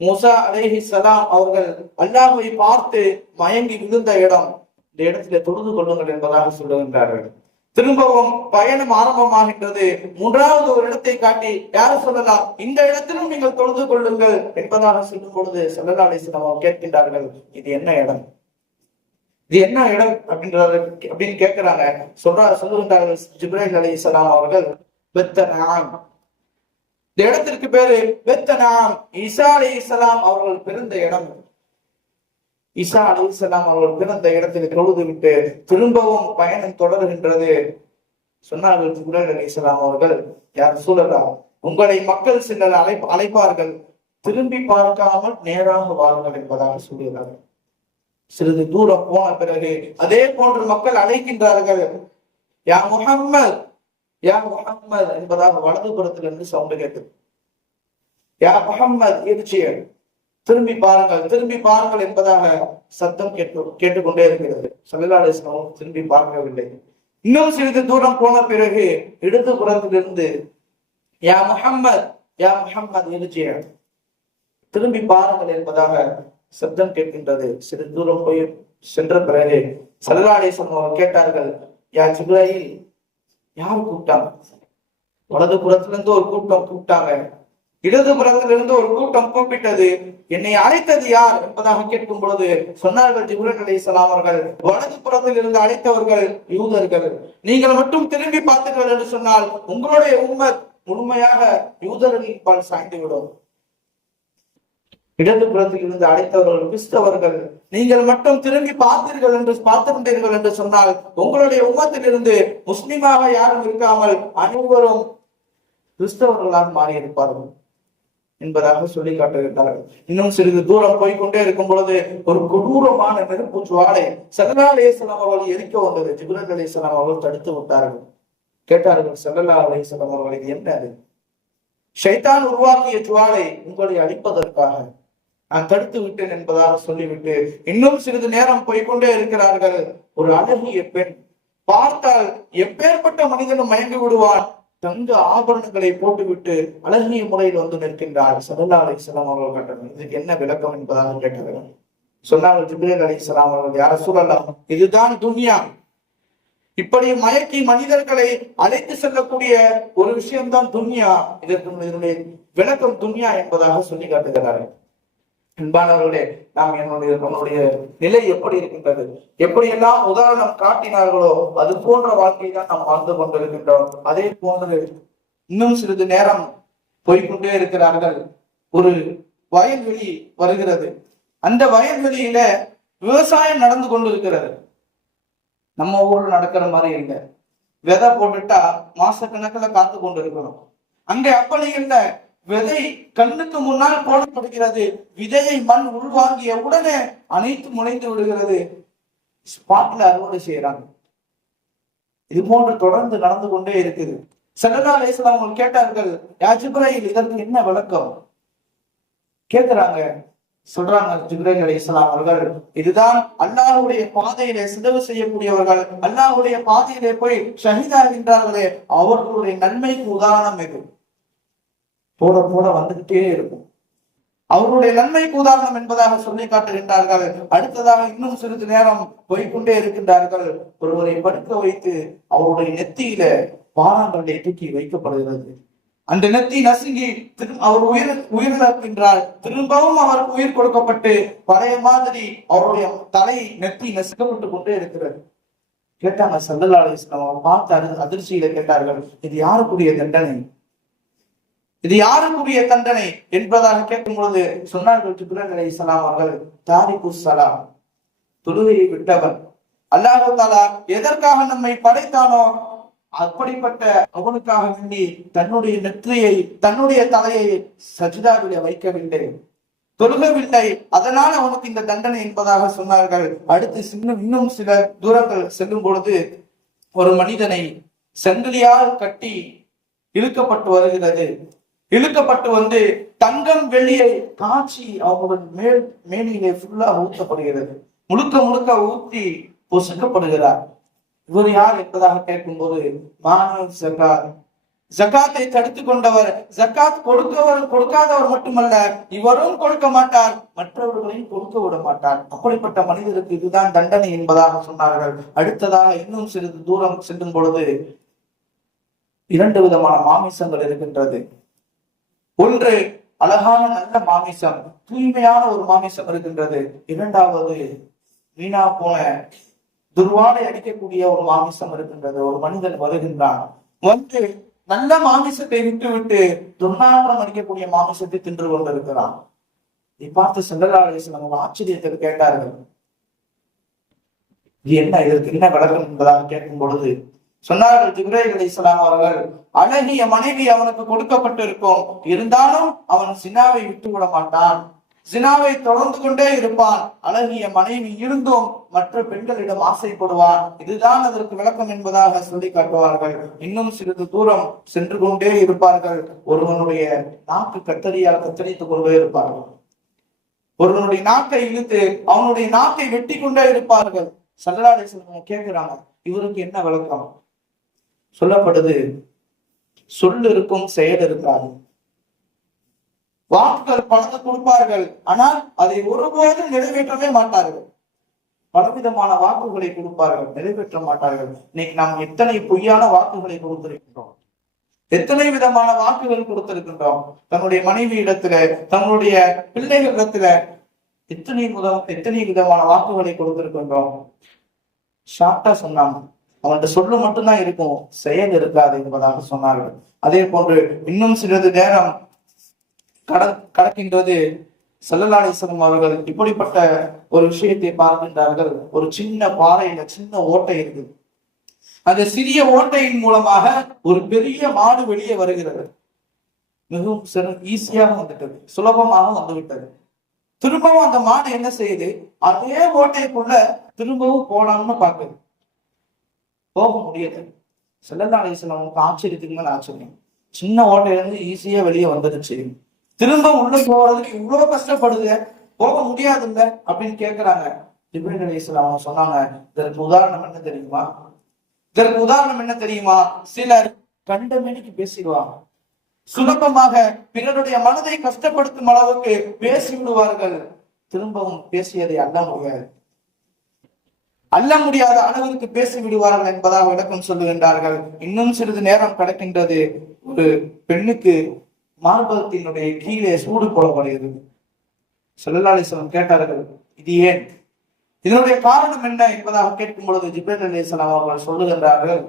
மூசா அலைஹிஸ்ஸலாம் அவர்கள் அல்லாஹ்வை பார்த்து மயங்கி விழுந்த இடம், இந்த இடத்திலே தொழுது கொள்ளுங்கள் என்பதாக சொல்லுகின்றார்கள். திரும்பவும் பயணம் ஆரம்பமாகின்றது. 3வது ஒரு இடத்தை காட்டி, யார சொல்லலாம், இந்த இடத்திலும் நீங்கள் தொழுது கொள்ளுங்கள் என்பதாக சொல்லும் பொழுது ஸல்லல்லாஹு அலைஹி வஸல்லம் கேட்கின்றார்கள், இது என்ன இடம்? இது என்ன இடம் அப்படின்னு கேட்கிறாங்க. சொல்லுகின்றார்கள் ஜிப்ரீல் அலைஹிஸ்ஸலாம் அவர்கள், பெத்தனாம். இந்த இடத்திற்கு பேரு பெத்தனாம். ஈசா அலைஹிஸ்ஸலாம் அவர்கள் பிறந்த இடம். ஈசா அலைஹிஸ்ஸலாம் அவர்கள் பிறந்த இடத்தில் தொழுது விட்டு திரும்பவும் பயணம் தொடர்கின்றது. சொன்னார்கள் ஜிப்ரீல் அலைஹிஸ்ஸலாம் அவர்கள், யார் சூழலாம், உங்களை மக்கள் சிலர் அழைப்பார்கள், திரும்பி பார்க்காமல் நேராக வாருங்கள் என்பதாக சொல்கிறார்கள். சிறிது தூரம் போன பிறகு அதே போன்று மக்கள் அழைக்கின்றார்கள், யா முஹம்மத், யா முஹம்மத் என்பதாக வலதுபுறத்திலிருந்து சவுண்ட் கேட்குது. யா முஹம்மத், இருச்சியல், திரும்பி பாருங்கள், திரும்பி பாருங்கள் என்பதாக சத்தம் கேட்டுக்கொண்டே இருக்கிறது. ஸல்லல்லாஹு அலைஹி வஸல்லம் திரும்பி பார்க்கவில்லை. இன்னும் சிறிது தூரம் போன பிறகு இடது புறத்திலிருந்து யா முஹம்மத், யா முஹம்மத், இருச்சியல், திரும்பி பாருங்கள் என்பதாக சப்தம் கேட்கின்றது. சிறிது தூரம் போய் சென்ற பிறகு ஸல்லல்லாஹு அலைஹி வஸல்லம் கேட்டார்கள், யா ஜிப்ரீல், யார் கூப்பிட்டாங்க? வலது புறத்திலிருந்து ஒரு கூட்டம் கூப்பிட்டாங்க, இடது புறத்திலிருந்து ஒரு கூட்டம் கூப்பிட்டது, என்னை அழைத்தது யார் என்பதாக கேட்கும் பொழுது சொன்னார்கள் ஜிப்ரீல் அலைஹிஸ்ஸலாம் அவர்கள், வலது புறத்தில் இருந்து அழைத்தவர்கள் யூதர்கள். நீங்கள் மட்டும் திரும்பி பார்த்தீர்கள் என்று சொன்னால் உங்களுடைய உம்மத் முழுமையாக யூதர்களின் பால் சாய்ந்துவிடும். இடது புறத்தில் இருந்து அழைத்தவர்கள் கிறிஸ்தவர்கள். நீங்கள் மட்டும் திரும்பி பார்த்திருந்தீர்கள் என்று சொன்னால் உங்களுடைய உம்மத்தில் இருந்து முஸ்லிமாக யாரும் இருக்காமல் அனைவரும் கிறிஸ்தவர்களாக மாறியிருப்பார்கள் என்பதாக சொல்லி காட்டுகிறார்கள். இன்னும் சிறிது தூரம் போய்கொண்டே இருக்கும் பொழுது ஒரு கொடூரமான நெருப்பு ஜுவாலை ஸல்லல்லாஹு அலைஹி வஸல்லம் அவர்கள் எரிக்க வந்தது. ஜிப்ரீல் அலைஹிஸ்ஸலாம் அவர்கள் தடுத்து விட்டார்கள். கேட்டார்கள், ஸல்லல்லாஹு அலைஹி வஸல்லம் அவர்கள், இது என்ன? அது ஷைத்தான் உருவாக்கிய ஜுவாலை, உங்களை அழிப்பதற்காக நான் தடுத்து விட்டேன் என்பதாக சொல்லிவிட்டு இன்னும் சிறிது நேரம் போய்கொண்டே இருக்கிறார்கள். ஒரு அழகிய பெண், பார்த்தால் எப்பேற்பட்ட மனிதனும் மயங்கி விடுவான், தங்க ஆபரணங்களை போட்டுவிட்டு அழகிய முறையில் வந்து நிற்கின்றார். ஸல்லல்லாஹு அலைஹி வஸல்லம் அவர்கள் கேட்டார்கள், இதுக்கு என்ன விளக்கம் என்பதாக கேட்டார்கள். சொன்னார்கள் ஜிப்ரீல் அலைஹிஸ்ஸலாம் அவர்கள், யா ரசூலல்லாஹ், இதுதான் துன்யா. இப்படி மயக்கி மனிதர்களை அழைத்து செல்லக்கூடிய ஒரு விஷயம்தான் துன்யா. இதனுடைய விளக்கம் துன்யா என்பதாக சொல்லி காட்டுகிறார்கள். அன்பானவர்களே, நம்மளுடைய நிலை எப்படி இருக்கின்றது? எப்படியெல்லாம் உதாரணம் காட்டினார்களோ அது போன்ற வாழ்க்கையை தான் நாம் வாழ்ந்து கொண்டிருக்கின்றோம். அதே போன்று இன்னும் சிறிது நேரம் போய்கொண்டே இருக்கிறார்கள். ஒரு வயல்வெளி வருகிறது. அந்த வயல்வெளியில விவசாயம் நடந்து கொண்டிருக்கிறது. நம்ம ஊர்ல நடக்கிற மாதிரி இல்லை. விதை போட்டுட்டா மாசக்கணக்கில் காத்து கொண்டு இருக்கணும். அங்கே அப்படி இல்லை. விதை கண்ணுக்கு முன்னால் போடப்படுகிறது. விதையை மண் உள்வாங்கிய உடனே அனைத்து முளைந்து விடுகிறது. ஸ்பாட்ல அறுவடை செய்யறாங்க. இது போன்று தொடர்ந்து நடந்து கொண்டே இருக்குது. ஸல்லல்லாஹு அலைஹி வஸல்லம் அவங்க கேட்டார்கள், யா ஜிப்ரீல், இதற்கு என்ன விளக்கம் கேட்கிறாங்க. சொல்றாங்க ஜிப்ரீல் அலைஹிஸ்ஸலாம் அவர்கள், இதுதான் அல்லாஹ்வுடைய பாதையிலே சிதவு செய்யக்கூடியவர்கள், அல்லாஹ்வுடைய பாதையிலே போய் ஷஹீதாகின்றார்களே, அவர்களுடைய நன்மைக்கு உதாரணம் இது. போட போட வந்துகிட்டே இருக்கும். அவர்களுடைய நன்மைக்கு உதாரணம் என்பதாக சொல்லி காட்டுகின்றார்கள். அடுத்ததாக இன்னும் சிறிது நேரம் போய்கொண்டே இருக்கின்றார்கள். ஒருவரை படுக்க வைத்து அவருடைய நெத்தியில பாறாங்கல்லை தூக்கி வைக்கப்படுகிறது. அந்த நெத்தி நசுங்கி அவர் உயிரிழக்கின்றார். திரும்பவும் அவருக்கு உயிர் கொடுக்கப்பட்டு பழைய மாதிரி அவருடைய தலை நெத்தி நசுக்கப்பட்டு கொண்டே இருக்கிறது. கேட்டாங்க ஸல்லல்லாஹு அலைஹி வஸல்லம், பார்த்து அதிர்ச்சியில கேட்டார்கள், இது யாருக்குரிய தண்டனை? இது யாருக்குரிய தண்டனை என்பதாக கேட்கும் பொழுது சொன்னார்கள் ஜிப்ரீல் அலைஹிஸ்ஸலாம் அவர்கள், தாரிகு ஸலாம், தொழுகையை விட்டவர். அல்லாஹ் தஆலா எதற்காக நம்மை படைத்தானோ அப்படிப்பட்ட அவனுக்காக வேண்டி தன்னுடைய நெற்றியை, தன்னுடைய தலையை சஜிதாவிலே வைக்கவில்லை, தொழுகவில்லை. அதனால அவனுக்கு இந்த தண்டனை என்பதாக சொன்னார்கள். அடுத்து இன்னும் சில தூரங்கள் செல்லும் பொழுது ஒரு மனிதனை சங்கிலியால் கட்டி இழுக்கப்பட்டு வருகிறது. இழுக்கப்பட்டு வந்து தங்கம் வெள்ளியை காய்ச்சி அவங்களுடைய மேனியிலே ஃபுல்லா ஊற்றப்படுகிறது. முழுக்க முழுக்க ஊற்றி பொசுக்கப்படுகிறார். இவர் யார் என்பதாக கேட்கும் போது, மானவ் ஜகாத், ஜகாத்தை தடுத்து கொண்டவர், ஜகாத் கொடுக்காதவர் மட்டுமல்ல, இவரும் கொடுக்க மாட்டார், மற்றவர்களையும் கொடுக்க விட மாட்டார். அப்படிப்பட்ட மனிதருக்கு இதுதான் தண்டனை என்பதாக சொன்னார்கள். அடுத்ததாக இன்னும் சிறிது தூரம் செல்லும் பொழுது 2 விதமான மாமிசங்கள் இருக்கின்றது. ஒன்று அழகான நல்ல மாமிசம், தூய்மையான ஒரு மாமிசம் இருக்கின்றது. இரண்டாவது வீணா போன துர்வாடை அடிக்கக்கூடிய ஒரு மாமிசம் இருக்கின்றது. ஒரு மனிதன் வருகின்றான், வந்து நல்ல மாமிசத்தை விட்டு விட்டு துர்நாற்றம் அடிக்கக்கூடிய மாமிசத்தை தின்று கொண்டிருக்கிறான். இதை பார்த்து ஸல்லல்லாஹு அலைஹி வஸல்லம் ஆச்சரியத்தில் கேட்டார்கள், இது என்ன, இதற்கு என்ன விளக்கம் என்பதாக கேட்கும் பொழுது சொன்னார்கள் ஜிப்ரீல் அலைஹிஸ்ஸலாம் அவர்கள், அழகிய மனைவி அவனுக்கு கொடுக்கப்பட்டிருக்கும், இருந்தாலும் அவன் ஜினாவை விட்டு விட மாட்டான், ஜினாவை தொடர்ந்து கொண்டே இருப்பான், அழகிய மனைவி இருந்தும் மற்ற பெண்களிடம் ஆசைப்படுவான். இதுதான் அதற்கு விளக்கம் என்பதாக சொல்லி காட்டுவார்கள். இன்னும் சிறிது தூரம் சென்று கொண்டே இருப்பார்கள். ஒருவனுடைய நாக்கு கத்தரியால் கத்தரித்துக் கொண்டே இருப்பார்கள். ஒருவனுடைய நாக்கை இழுத்து அவனுடைய நாக்கை வெட்டி கொண்டே இருப்பார்கள். ஸல்லல்லாஹு அலைஹி வஸல்லம் கேட்கிறாங்க, இவருக்கு என்ன விளக்கம்? சொல்லப்படுது, சொல் இருக்கும், செயல் இருக்காது. வாக்குகள் பணத்தை கொடுப்பார்கள், ஆனால் அதை ஒருபோதும் நிறைவேற்றவே மாட்டார்கள். பலவிதமான வாக்குகளை கொடுப்பார்கள், நிறைவேற்ற மாட்டார்கள். இன்னைக்கு நாம் எத்தனை பொய்யான வாக்குகளை கொடுத்திருக்கின்றோம், எத்தனை விதமான வாக்குகள் கொடுத்திருக்கின்றோம். தன்னுடைய மனைவி இடத்துல, தன்னுடைய பிள்ளைகள் இடத்துல எத்தனை விதமான வாக்குகளை கொடுத்திருக்கின்றோம். ஷார்ட்டா சொன்னாங்க, அவன்கிட்ட சொல்லு மட்டும்தான் இருக்கும், செயல் இருக்காது என்பதாக சொன்னார்கள். அதே போன்று இன்னும் சிறிது நேரம் கடக்கின்றது. ஸல்லல்லாஹு அலைஹி வஸல்லம் அவர்கள் இப்படிப்பட்ட ஒரு விஷயத்தை பார்க்கின்றார்கள். ஒரு சின்ன பாறையில சின்ன ஓட்டை இருக்குது. அந்த சிறிய ஓட்டையின் மூலமாக ஒரு பெரிய மாடு வெளியே வருகிறது. மிகவும் ஈஸியாக வந்துட்டது, சுலபமாக வந்துவிட்டது. திரும்பவும் அந்த மாடு என்ன செய்யுது, அதே ஓட்டைக்குள்ள திரும்பவும் போலாம்னு பாக்குது, போக முடியாது. ஸல்லல்லாஹு அலைஹி வஸல்லம் ஆச்சரியத்துக்கு மேல ஆச்சரியம். சின்ன ஓட்டையில இருந்து ஈஸியா வெளியே வந்துடுச்சு, திரும்ப உள்ள போறதுக்கு இவ்வளவு கஷ்டப்படுது, போக முடியாது இல்ல அப்படின்னு கேட்கிறாங்க. ஜிப்ரீல் அலைஹிஸ்ஸலாம் அவங்க சொன்னாங்க, இதற்கு உதாரணம் என்ன தெரியுமா? இதற்கு உதாரணம் என்ன தெரியுமா? சிலர் கண்டமேனிக்கு பேசிடுவாங்க, சுலபமாக பிறருடைய மனதை கஷ்டப்படுத்தும் அளவுக்கு பேசி விடுவார்கள். திரும்பவும் பேசியதை அள்ள முடியாத அளவிற்கு பேசி விடுவார்கள் என்பதாக விளக்கம் சொல்லுகின்றார்கள். இன்னும் சிறிது நேரம் கடக்கின்றது. ஒரு பெண்ணுக்கு மார்பகத்தினுடைய கீழே சூடு போடப்படுகிறது. ஸல்லல்லாஹு அலைஹி வஸல்லம் கேட்டார்கள், இது ஏன், இதனுடைய காரணம் என்ன என்பதாக கேட்கும் பொழுது ஜிப்ரீல் அலைஹிஸ்ஸலாம் அவர்கள் சொல்லுகின்றார்கள்,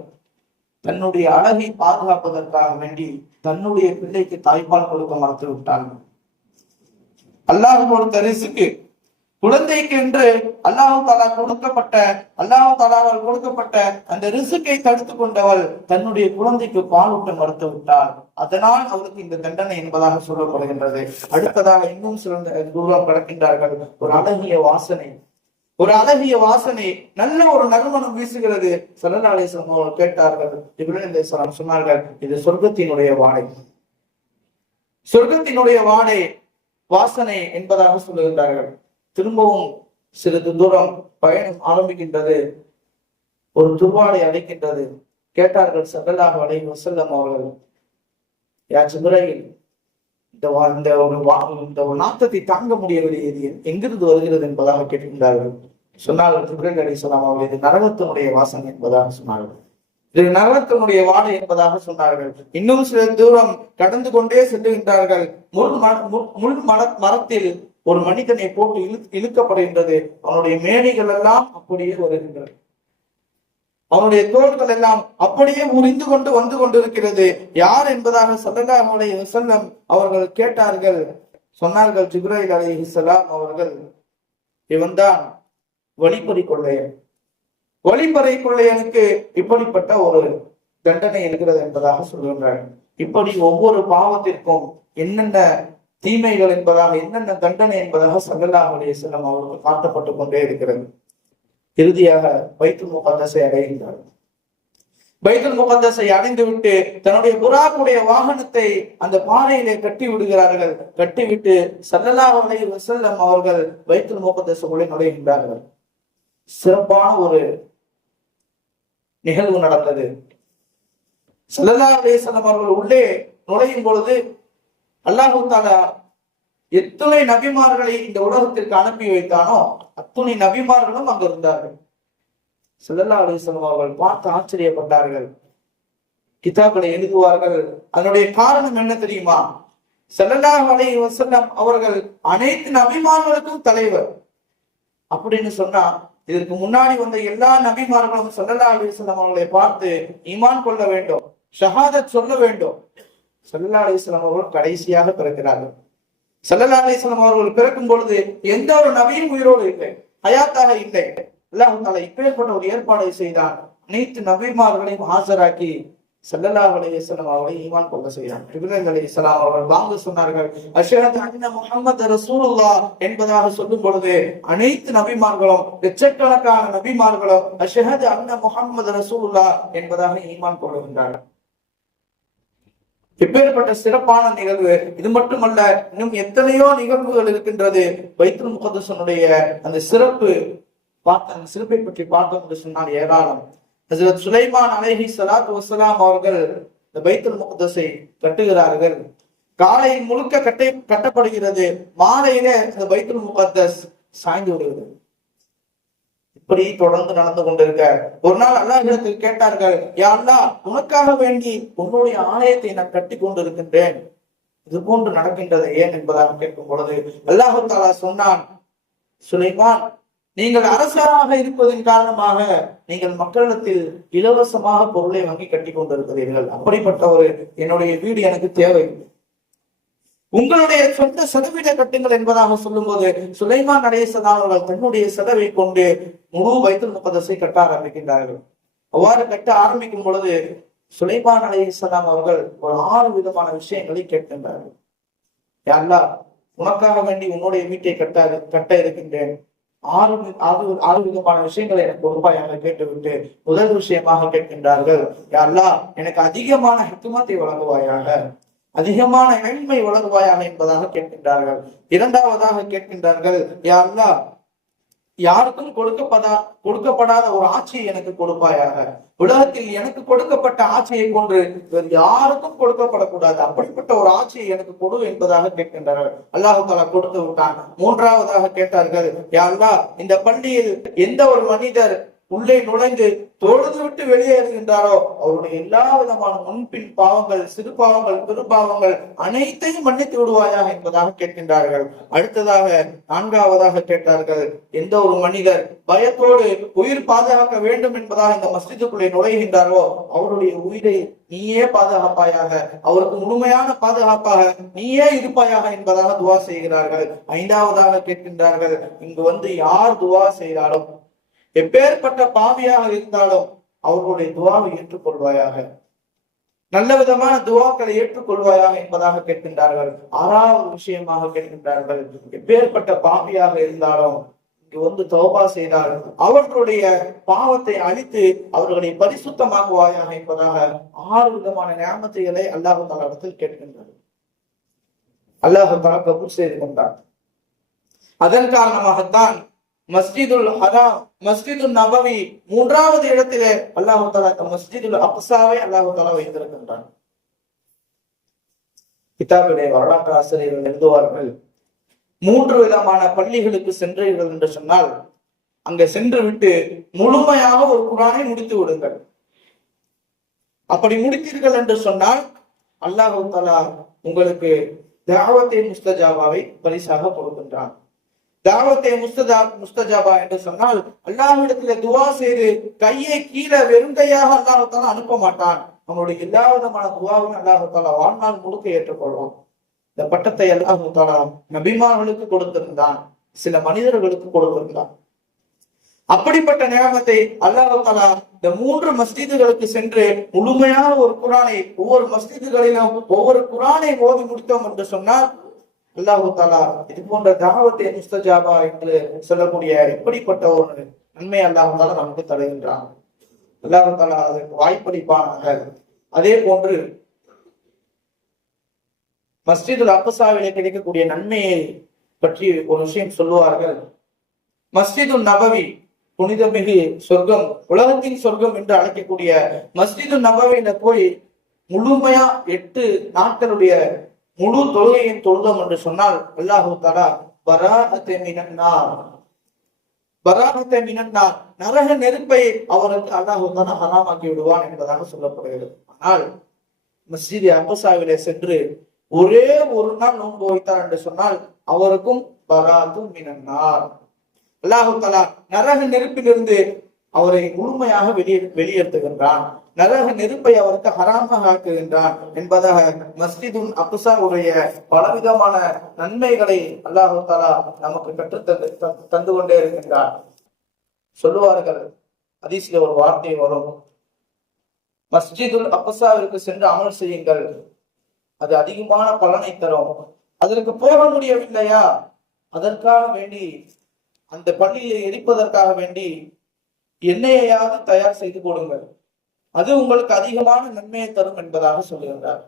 தன்னுடைய அழகை பாதுகாப்பதற்காக வேண்டி தன்னுடைய பிள்ளைக்கு தாய்ப்பால் கொடுக்க மறுத்து விட்டார்கள். அல்லாஹ் கொடுத்த ரிஸ்க்கு, குழந்தைக்கு என்று அல்லாஹ் தாலா கொடுக்கப்பட்ட அந்த ரிஸ்க்கை தடுத்து கொண்டவள் தன்னுடைய குழந்தைக்கு பாலூட்ட மறுத்து விட்டாள். அதனால் அவருக்கு இந்த தண்டனை என்பதாக சொல்லப்படுகின்றது. அடுத்ததாக இன்னும் சில தூரம் கடக்கின்றார்கள். ஒரு அழகிய வாசனை, நல்ல ஒரு நறுமணம் வீசுகிறது. ஸல்லல்லாஹு அலைஹி வஸல்லம் அவர்கள் கேட்டார்கள், ஜிப்ரீல் அலைஹிஸ்ஸலாம் சொன்னார்கள், இது சொர்க்கத்தினுடைய வாடை வாசனை என்பதாக சொல்லுகின்றார்கள். திரும்பவும் சிறிது தூரம் பயணம் ஆரம்பிக்கின்றது. ஒரு துர்வாடை அடைக்கின்றது. கேட்டார்கள் ஸல்லல்லாஹு அலைஹி வஸல்லம் அவர்கள், யா ஜிப்ரீல், இந்த ஒரு நாத்தத்தை தாங்க முடியவில்லை, இது எங்கிருந்து வருகிறது என்பதாக கேட்கின்றார்கள். சொன்னார்கள் ஜிப்ரீல் அலைஹிஸ்ஸலாம் அவர்கள், இது நரகத்தினுடைய வாசனை என்பதாக சொன்னார்கள், இது நரகத்தினுடைய வாடை என்பதாக சொன்னார்கள். இன்னும் சில தூரம் கடந்து கொண்டே செல்லுகின்றார்கள். முள் மரத்தில் ஒரு மனிதனை போட்டு இழுக்கப்படுகின்றது. அவனுடைய மேனிகள் எல்லாம் அப்படியே வருகின்றது, அவனுடைய தோள்கள் எல்லாம் அப்படியே முறிந்து கொண்டு வந்து கொண்டிருக்கிறது. யார் என்பதாக ஸல்லல்லாஹு அலைஹி வஸல்லம் அவர்கள் கேட்டார்கள். சொன்னார்கள் ஜிப்ரீல் அலைஹிஸ்ஸலாம் அவர்கள், இவன்தான் வழிப்பறி கொள்ளையனுக்கு இப்படிப்பட்ட ஒரு தண்டனை இருக்கிறது என்பதாக சொல்கின்றார்கள். இப்படி ஒவ்வொரு பாவத்திற்கும் என்னென்ன தீமைகள் என்பதாக, என்னென்ன தண்டனை என்பதாக ஸல்லல்லாஹு அலைஹி வஸல்லம் அவர்கள் காட்டப்பட்டு கொண்டே இருக்கிறது. இறுதியாக பைத்துல் முகத்தஸை அடைகின்றார். பைத்துல் முகத்தஸை அடைந்துவிட்டு தன்னுடைய புராக்குடைய வாகனத்தை அந்த பாறையிலே கட்டி விடுகிறார்கள். கட்டிவிட்டு ஸல்லல்லாஹு அலைஹி வஸல்லம் அவர்கள் பைத்துல் முகத்தஸுக்குள்ளே நுழைகின்றார்கள். சிறப்பான ஒரு நிகழ்வு நடந்தது. ஸல்லல்லாஹு அலைஹி வஸல்லம் அவர்கள் உள்ளே நுழையும் பொழுது அல்லாஹ் தஆலா எத்தனை நபிமார்களை இந்த உலகத்திற்கு அனுப்பி வைத்தானோ அத்துணை நபிமார்களும் அங்கு இருந்தார்கள். ஸல்லல்லாஹு அலைஹி வஸல்லம் அவர்கள் பார்த்து ஆச்சரியப்பட்டார்கள். கிதாப்களை எழுதுவார்கள். அதனுடைய காரணம் என்ன தெரியுமா? ஸல்லல்லாஹு அலைஹி வஸல்லம் அவர்கள் அனைத்து நபிமார்களுக்கும் தலைவர் அப்படின்னு சொன்னா இதற்கு முன்னாடி வந்த எல்லா நபிமார்களும் ஸல்லல்லாஹு அலைஹி வஸல்லம் அவர்களை பார்த்து ஈமான் கொள்ள வேண்டும், ஷஹாதத் சொல்ல வேண்டும். ஸல்லல்லாஹு அலைஹி வஸல்லம் அவர்கள் கடைசியாக பிறக்கிறார்கள். ஸல்லல்லாஹு அலைஹி வஸல்லம் அவர்கள் பிறக்கும் பொழுது எந்த ஒரு நபியும் உயிரோடு இல்லை, ஹயாத்தாக இல்லை. அல்லாஹ் தஆலா இப்பேற்பட்ட ஒரு ஏற்பாடை செய்தான். அனைத்து நபிமார்களையும் ஆஜராக்கி ஸல்லல்லாஹு அலைஹி வஸல்லம் அவர்களை ஈமான் கொள்ள செய்தான். ஜிப்ரீல் அலைஹிஸ்ஸலாம் அவர்கள் வாங்க சொன்னார்கள். அஷ்ஹது அன்ன முஹம்மது ரசூலுல்லாஹ் என்பதாக சொல்லும் பொழுது அனைத்து நபிமார்களும், லட்சக்கணக்கான நபிமார்களும் அஷ்ஹது அன்ன முஹம்மது ரசூலுல்லாஹ் என்பதாக ஈமான் கொள்கின்றார்கள். இப்பேற்பட்ட சிறப்பான நிகழ்வு இது மட்டுமல்ல, இன்னும் எத்தனையோ நிகழ்வுகள் இருக்கின்றது. பைத்துல் முகத்தஸனுடைய அந்த சிறப்பை பற்றி பார்த்தோம் என்று சொன்னால் ஏராளம். ஹஜ்ரத் சுலைமான் அலைஹி ஸலாத்து வஸ்ஸலாம் அவர்கள் இந்த பைத்துல் முகத்தஸை கட்டுகிறார்கள். காலை முழுக்க கட்டப்படுகிறது, மாலையில இந்த பைத்துல் முகத்தஸ் சாய்ந்து விடுகிறது. இப்படி தொடர்ந்து நடந்து கொண்டிருக்க ஒரு நாள் அல்லாஹ்விடத்தில் கேட்டார்கள், யா அல்லாஹ், உனக்காக வேண்டி உன்னுடைய ஆலயத்தை நான் கட்டி கொண்டிருக்கின்றேன், இது போன்று நடக்கின்றது ஏன் என்பதாக கேட்கும் பொழுது அல்லாஹ் தஆலா சொன்னான், சுலைமான், நீங்கள் அரசராக இருப்பதன் காரணமாக நீங்கள் மக்களிடத்தில் இலவசமாக பொருளை வாங்கி கட்டி கொண்டிருக்கிறீர்கள். அப்படிப்பட்ட ஒரு என்னுடைய வீடு எனக்கு தேவை, உங்களுடைய சொந்த செலவிட கட்டுங்கள் என்பதாக சொல்லும் போது சுலைமான் அலைஹிஸ்ஸலாம் அவர்கள் தன்னுடைய செலவை கொண்டு முழு பைத்துல் முகத்தஸை கட்ட ஆரம்பிக்கின்றார்கள். அவ்வாறு கட்ட ஆரம்பிக்கும் பொழுது சுலைமான் அலைஹிஸ்ஸலாம் அவர்கள் ஒரு 6 விதமான விஷயங்களை கேட்கின்றார்கள். யா அல்லாஹ், உனக்காக வேண்டி உன்னுடைய வீட்டை கட்ட இருக்கின்றேன், 6 விதமான விஷயங்களை எனக்கு பொறுப்பாயாக கேட்டுவிட்டு முதல் விஷயமாக கேட்கின்றார்கள், யா அல்லாஹ், எனக்கு அதிகமான ஹிக்மத்தை வழங்குவாயாக, அதிகமான எளிமை வழங்குவாயாக என்பதாக கேட்கின்றார்கள். இரண்டாவதாக கேட்கின்றார்கள், யா அல்லாஹ், யாருக்கும் கொடுக்கப்படாத ஒரு ஆட்சியை எனக்கு கொடுப்பாயாக, உலகத்தில் எனக்கு கொடுக்கப்பட்ட ஆட்சியை கொண்டு வேறு யாருக்கும் கொடுக்கப்படக்கூடாது, அப்படிப்பட்ட ஒரு ஆட்சியை எனக்கு கொடு என்பதாக கேட்கின்றார்கள். அல்லாஹ் தஆலா கொடுத்து விட்டான். மூன்றாவதாக கேட்டார்கள், யா அல்லாஹ், இந்த பள்ளியில் எந்த ஒரு மனிதர் உள்ளே நுழைந்து தொழுது விட்டு வெளியேறுகின்றாரோ அவருடைய எல்லா விதமான முன்பின் பாவங்கள், சிறு பாவங்கள், பெரு பாவங்கள் அனைத்தையும் மன்னித்து விடுவாயாக என்பதாக கேட்கின்றார்கள். அடுத்ததாக 4ஆவதாக கேட்டார்கள், எந்த ஒரு மனிதர் பயத்தோடு உயிர் பாதுகாக்க வேண்டும் என்பதாக இந்த மஸ்ஜிதுக்குள்ளே நுழைகின்றாரோ அவருடைய உயிரை நீயே பாதுகாப்பாயாக, அவருக்கு முழுமையான பாதுகாப்பாக நீயே இருப்பாயாக என்பதாக துவா செய்கிறார்கள். 5ஆவதாக கேட்கின்றார்கள், இங்கு வந்து யார் துவா செய்தாலும், எப்பேற்பட்ட பாவியாக இருந்தாலும் அவர்களுடைய துவாவை ஏற்றுக்கொள்வாயாக, நல்ல விதமான துவாக்களை ஏற்றுக்கொள்வாயாக என்பதாக கேட்கின்றார்கள். 6ஆவது விஷயமாக கேட்கின்றார்கள், எப்பேற்பட்ட பாவியாக இருந்தாலும் இங்கு வந்து தௌபா செய்தால் அவர்களுடைய பாவத்தை அழித்து அவர்களை பரிசுத்தமாக்குவாயாக என்பதாக 6 விதமான நியாமத்துகளை அல்லாஹ் தஆலா இடத்தில் கேட்கின்றார்கள். அல்லாஹ் தஆலா கபூல் செய்து கொண்டார். அதன் காரணமாகத்தான் மஸ்ஜிதுல் ஹராம், மஸ்ஜிதுல் நபவி 3வது இடத்திலே அல்லாஹ் தஆலா மஸ்ஜிதுல் அக்ஸாவை அல்லாஹ் தஆலா வைத்திருக்கின்றான். கிதாபிலே வரலாற்று ஆசிரியர்கள் எழுதுவார்கள், 3 விதமான பள்ளிகளுக்கு சென்றீர்கள் என்று சொன்னால் அங்க சென்று விட்டு முழுமையாக ஒரு குர்ஆனை முடித்து விடுங்கள். அப்படி முடித்தீர்கள் என்று சொன்னால் அல்லாஹ் தஆலா உங்களுக்கு தாவத்தே முஸ்தஜாபாவை பரிசாக கொடுக்கின்றான். தாவத்தே முஸ்தஜாபா என்று சொன்னால் அல்லாஹ்விடத்திலே துவா செய்து கையை கீழே வெறுங்கையாக அல்லாஹ் தஆலா அனுப்ப மாட்டான். நம்மளுடைய எல்லா விதமான துவாவும் அல்லாஹ் தஆலா வாழ்நாள் முழுக்க ஏற்றுக்கொள்வான். இந்த பட்டத்தை அல்லாஹ் தஆலா நபிமார்களுக்கு கொடுத்திருந்தான், சில மனிதர்களுக்கு கொடுத்திருந்தான். அப்படிப்பட்ட நியமத்தை அல்லாஹ் தஆலா இந்த 3 மஸ்ஜிதுகளுக்கு சென்று முழுமையான ஒரு குர்ஆனை, ஒவ்வொரு மஸ்ஜிதுகளிலும் ஒவ்வொரு குர்ஆனை ஓதி முடித்தோம் என்று சொன்னால் அல்லாஹ் தஆலா இது போன்ற தாவத்தே முஸ்தஜாபா என்று சொல்லக்கூடிய இப்படிப்பட்ட ஒரு நன்மை அல்லாஹ் தஆலா நமக்கு தருகின்றான். அல்லாஹ் தஆலா அதற்கு வாய்ப்பளிப்பானாக. அதே போன்று மஸ்ஜிதுல் அக்ஸாவிலே கிடைக்கக்கூடிய நன்மையை பற்றி ஒரு விஷயம் சொல்லுவார்கள். மஸ்ஜிதுல் நபவி புனிதமிகு சொர்க்கம், உலகத்தின் சொர்க்கம் என்று அழைக்கக்கூடிய மஸ்ஜிதுல் நபவியில போய் முழுமையா 8 நாட்களுடைய முழு தொழுகையின் தொழுதம் என்று சொன்னால் அல்லாஹ் தஆலா பராஅத்தை மினன்னார், நரக நெருப்பை அவருக்கு அல்லாஹ் தஆலா ஹராமாக்கி விடுவான் என்பதாக சொல்லப்படுகிறது. ஆனால் மஸ்ஜித் அக்ஸாவிலே சென்று ஒரே ஒரு நாள் நோன்பு வைத்தார் என்று சொன்னால் அவருக்கும் பராஅத்து மினன்னார், அல்லாஹு தஆலா நரக நெருப்பிலிருந்து அவரை முழுமையாக வெளியேற்றுகின்றான். நரக நெருப்பை அவருக்கு ஹராமாக ஆக்குகின்றான் என்பதாக மஸ்ஜிதுல் அக்ஸாவுடைய பலவிதமான நன்மைகளை அல்லாஹு தஆலா நமக்கு தந்து கொண்டே இருக்கின்றான். சொல்லுவார்கள், ஹதீஸ்ல ஒரு வார்த்தை வரும், மஸ்ஜிதுல் அக்ஸாவிற்கு சென்று அமல் செய்யுங்கள், அது அதிகமான பலனை தரும். அதற்கு போக முடியவில்லையா, அதற்காக வேண்டி அந்த பள்ளியை எரிப்பதற்காக வேண்டி எண்ணெயாவது தயார் செய்து கொடுங்கள், அது உங்களுக்கு அதிகமான நன்மையை தரும் என்பதாக சொல்லுகின்றார்.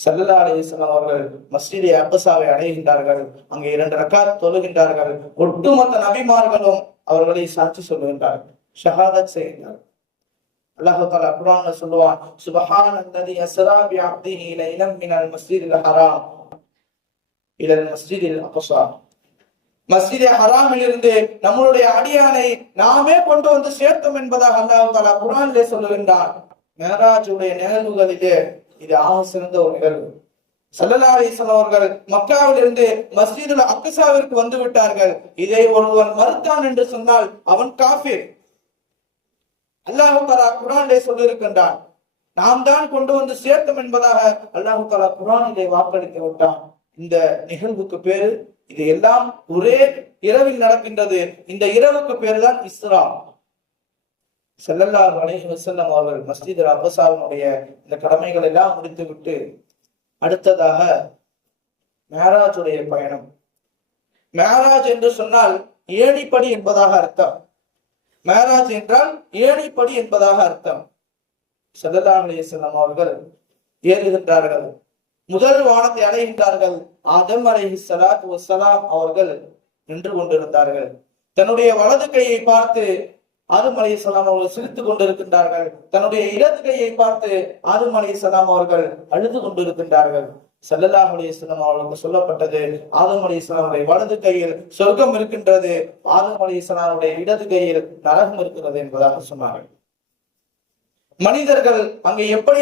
ஸல்லல்லாஹு அலைஹி வஸல்லம் அவர்கள் மஸ்ஜித் அக்ஸாவை அடைகின்றார்கள். அங்கே 2 ரக்காத் தொழுகின்றார்கள். ஒட்டுமொத்த நபிமார்களும் அவர்களை சாட்சி சொல்லுகின்றார்கள், ஷஹாதத் செய்கின்றார்கள். அல்லாஹ் தஆலா குர்ஆன்ல சொல்லுவான், சுப்ஹானல்லதி அஸ்ரா பி அப்திஹி லைலன் மினல் மஸ்ஜிதில் ஹராம் இலல் மஸ்ஜிதில் அக்ஸா. மஸ்ஜிதே ஹராமிலிருந்து நம்மளுடைய அடியானை நாமே கொண்டு வந்து சேர்த்தோம் என்பதாக அல்லாஹ் தஆலா குர்ஆனிலே சொல்லுகின்றான். மேராஜுடைய நிகழ்வுகளிலே இது ஆக சிறந்த ஒரு நிகழ்வு. ஸல்லல்லாஹு அலைஹி வஸல்லம் அவர்கள் மக்காவிலிருந்து மஸ்ஜிதுல் அக்ஸாவிற்கு வந்து விட்டார்கள். இதை ஒருவன் மறுத்தான் என்று சொன்னால் அவன் காஃபிர். அல்லாஹ் தஆலா குர்ஆனிலே சொல்லியிருக்கின்றான், நாம் தான் கொண்டு வந்து சேர்த்தோம் என்பதாக அல்லாஹ் தஆலா குர்ஆனிலே வாக்களித்து விட்டான். இந்த நிகழ்வுக்கு பேரு, இது எல்லாம் ஒரே இரவில் நடக்கின்றது. இந்த இரவுக்கு பேரு தான் இஸ்ரா. ஸல்லல்லாஹு அலைஹி வஸல்லம் அவர்கள் மஸ்ஜிதுல் அக்ஸாவினுடைய இந்த கடமைகள் எல்லாம் முடித்துவிட்டு அடுத்ததாக மேராஜுடைய பயணம். மேராஜ் என்று சொன்னால் ஏணிப்படி என்பதாக அர்த்தம். மேராஜ் என்றால் ஏணிப்படி என்பதாக அர்த்தம். ஸல்லல்லாஹு அலைஹி வஸல்லம் அவர்கள் ஏறுகின்றார்கள், முதல் வானத்தை அடைகின்றார்கள். ஆதம் அலைஹிஸ்ஸலாத்து வஸ்ஸலாம் அவர்கள் நின்று கொண்டிருந்தார்கள். தன்னுடைய வலது கையை பார்த்து ஆதம் அலைஹிஸ்ஸலாம் அவர்கள் சிரித்துக் கொண்டிருக்கின்றார்கள். தன்னுடைய இடது கையை பார்த்து ஆதம் அலைஹிஸ்ஸலாம் அவர்கள் அழுது கொண்டிருக்கின்றார்கள். ஸல்லல்லாஹு அலைஹி வஸல்லம் அவர்களுக்கு சொல்லப்பட்டது, ஆதம் அலைஹிஸ்ஸலாமுடைய வலது கையில் சொர்க்கம் இருக்கின்றது, ஆதம் அலைஹிஸ்ஸலாமுடைய இடது கையில் நரகம் இருக்கிறது என்பதாக சொன்னார்கள். மனிதர்கள் அங்கே எப்படி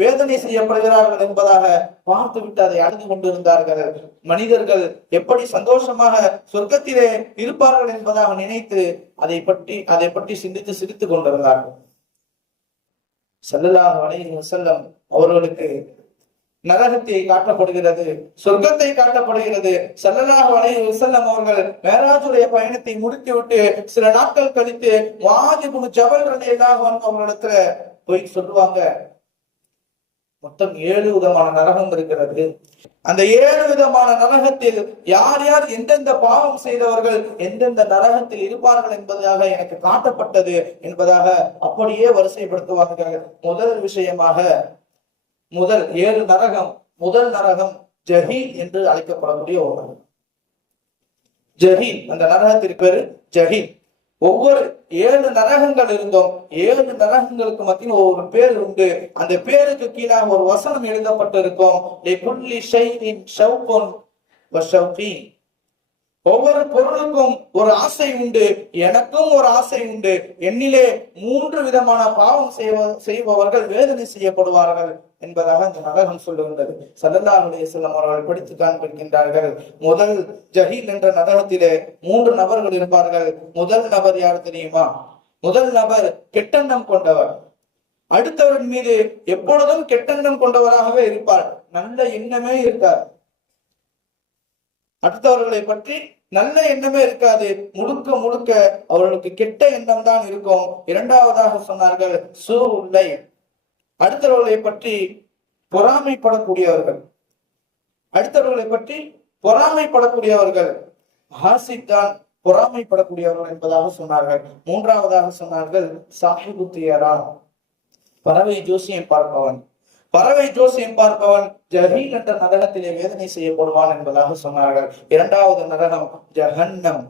வேதனை செய்யப்படுகிறார்கள் என்பதாக பார்த்துவிட்டு அதை அழுது கொண்டிருந்தார்கள். மனிதர்கள் எப்படி சந்தோஷமாக சொர்க்கத்திலே இருப்பார்கள் என்பதாக நினைத்து அதை பற்றி சிந்தித்து சிரித்துக் கொண்டிருந்தார்கள். ஸல்லல்லாஹு அலைஹி வஸல்லம் அவர்களுக்கு நரகத்தை காட்டப்படுகிறது, சொர்க்கத்தை காட்டப்படுகிறது. ஸல்லல்லாஹு அலைஹி வஸல்லம் அவர்கள் மேராஜுடைய பயணத்தை முடித்துவிட்டு சில நாட்கள் கழித்து முஆத் இப்னு ஜபல் ரலியல்லாஹு அன்ஹு அவர்களிடத்துல போய் சொல்லுவாங்க, மொத்தம் 7 விதமான நரகம் இருக்கிறது. அந்த 7 விதமான நரகத்தில் யார் யார் எந்தெந்த பாவம் செய்தவர்கள் எந்தெந்த நரகத்தில் இருப்பார்கள் என்பதாக எனக்கு காட்டப்பட்டது என்பதாக அப்படியே வரிசைப்படுத்துவார்கள். முதல் விஷயமாக முதல் 7 நரகம், முதல் நரகம் ஜஹீம் என்று அழைக்கப்படக்கூடிய ஒரு நரகம். ஜஹீம், அந்த நரகத்திற்கு பேரு ஜஹீம். ஒவ்வொரு 7 நரகங்கள் இருந்தோம். 7 நரகங்களுக்கு மத்தியில் ஒவ்வொரு பேர் உண்டு. அந்த பேருக்கு கீழாக ஒரு வசனம் எழுதப்பட்டிருக்கும், லிகுல்லி ஷைஇன் ஷௌகுன் வஷௌகி. ஒவ்வொரு பொருளுக்கும் ஒரு ஆசை உண்டு, எனக்கும் ஒரு ஆசை உண்டு. என்னிலே 3 விதமான பாவம் செய்பவர்கள் வேதனை செய்யப்படுவார்கள் என்பதாக அந்த நரகம் சொல்லுகின்றது. ஸல்லல்லாஹு அலைஹி வஸல்லம் அவர்கள் படித்து காண்பிக்கின்றார்கள், முதல் ஜஹீல் என்ற நரகத்திலே 3 நபர்கள் இருப்பார்கள். முதல் நபர் யார் தெரியுமா? முதல் நபர் கெட்டெண்ணம் கொண்டவர். அடுத்தவரின் மீது எப்பொழுதும் கெட்டெண்ணம் கொண்டவராகவே இருப்பார், நல்ல எண்ணமே இருக்கார். அடுத்தவர்களை பற்றி நல்ல எண்ணமே இருக்காது, முழுக்க முழுக்க அவர்களுக்கு கெட்ட எண்ணம் தான் இருக்கும். இரண்டாவதாக சொன்னார்கள் சூஉல்லை, அடுத்தவர்களை பற்றி பொறாமைப்படக்கூடியவர்கள். அடுத்தவர்களை பற்றி பொறாமைப்படக்கூடியவர்கள், ஹாசித்தான், பொறாமைப்படக்கூடியவர்கள் என்பதாக சொன்னார்கள். மூன்றாவதாக சொன்னார்கள் சாஹிபு தியரா, பறவை ஜோசியம் பார்ப்பவன். பறவை ஜோசியம் பார்ப்பவன் ஜஹீல் என்ற நரகத்திலே வேதனை செய்யப்படுவான் என்பதாக சொன்னார்கள். இரண்டாவது நரகம் ஜஹன்னம்.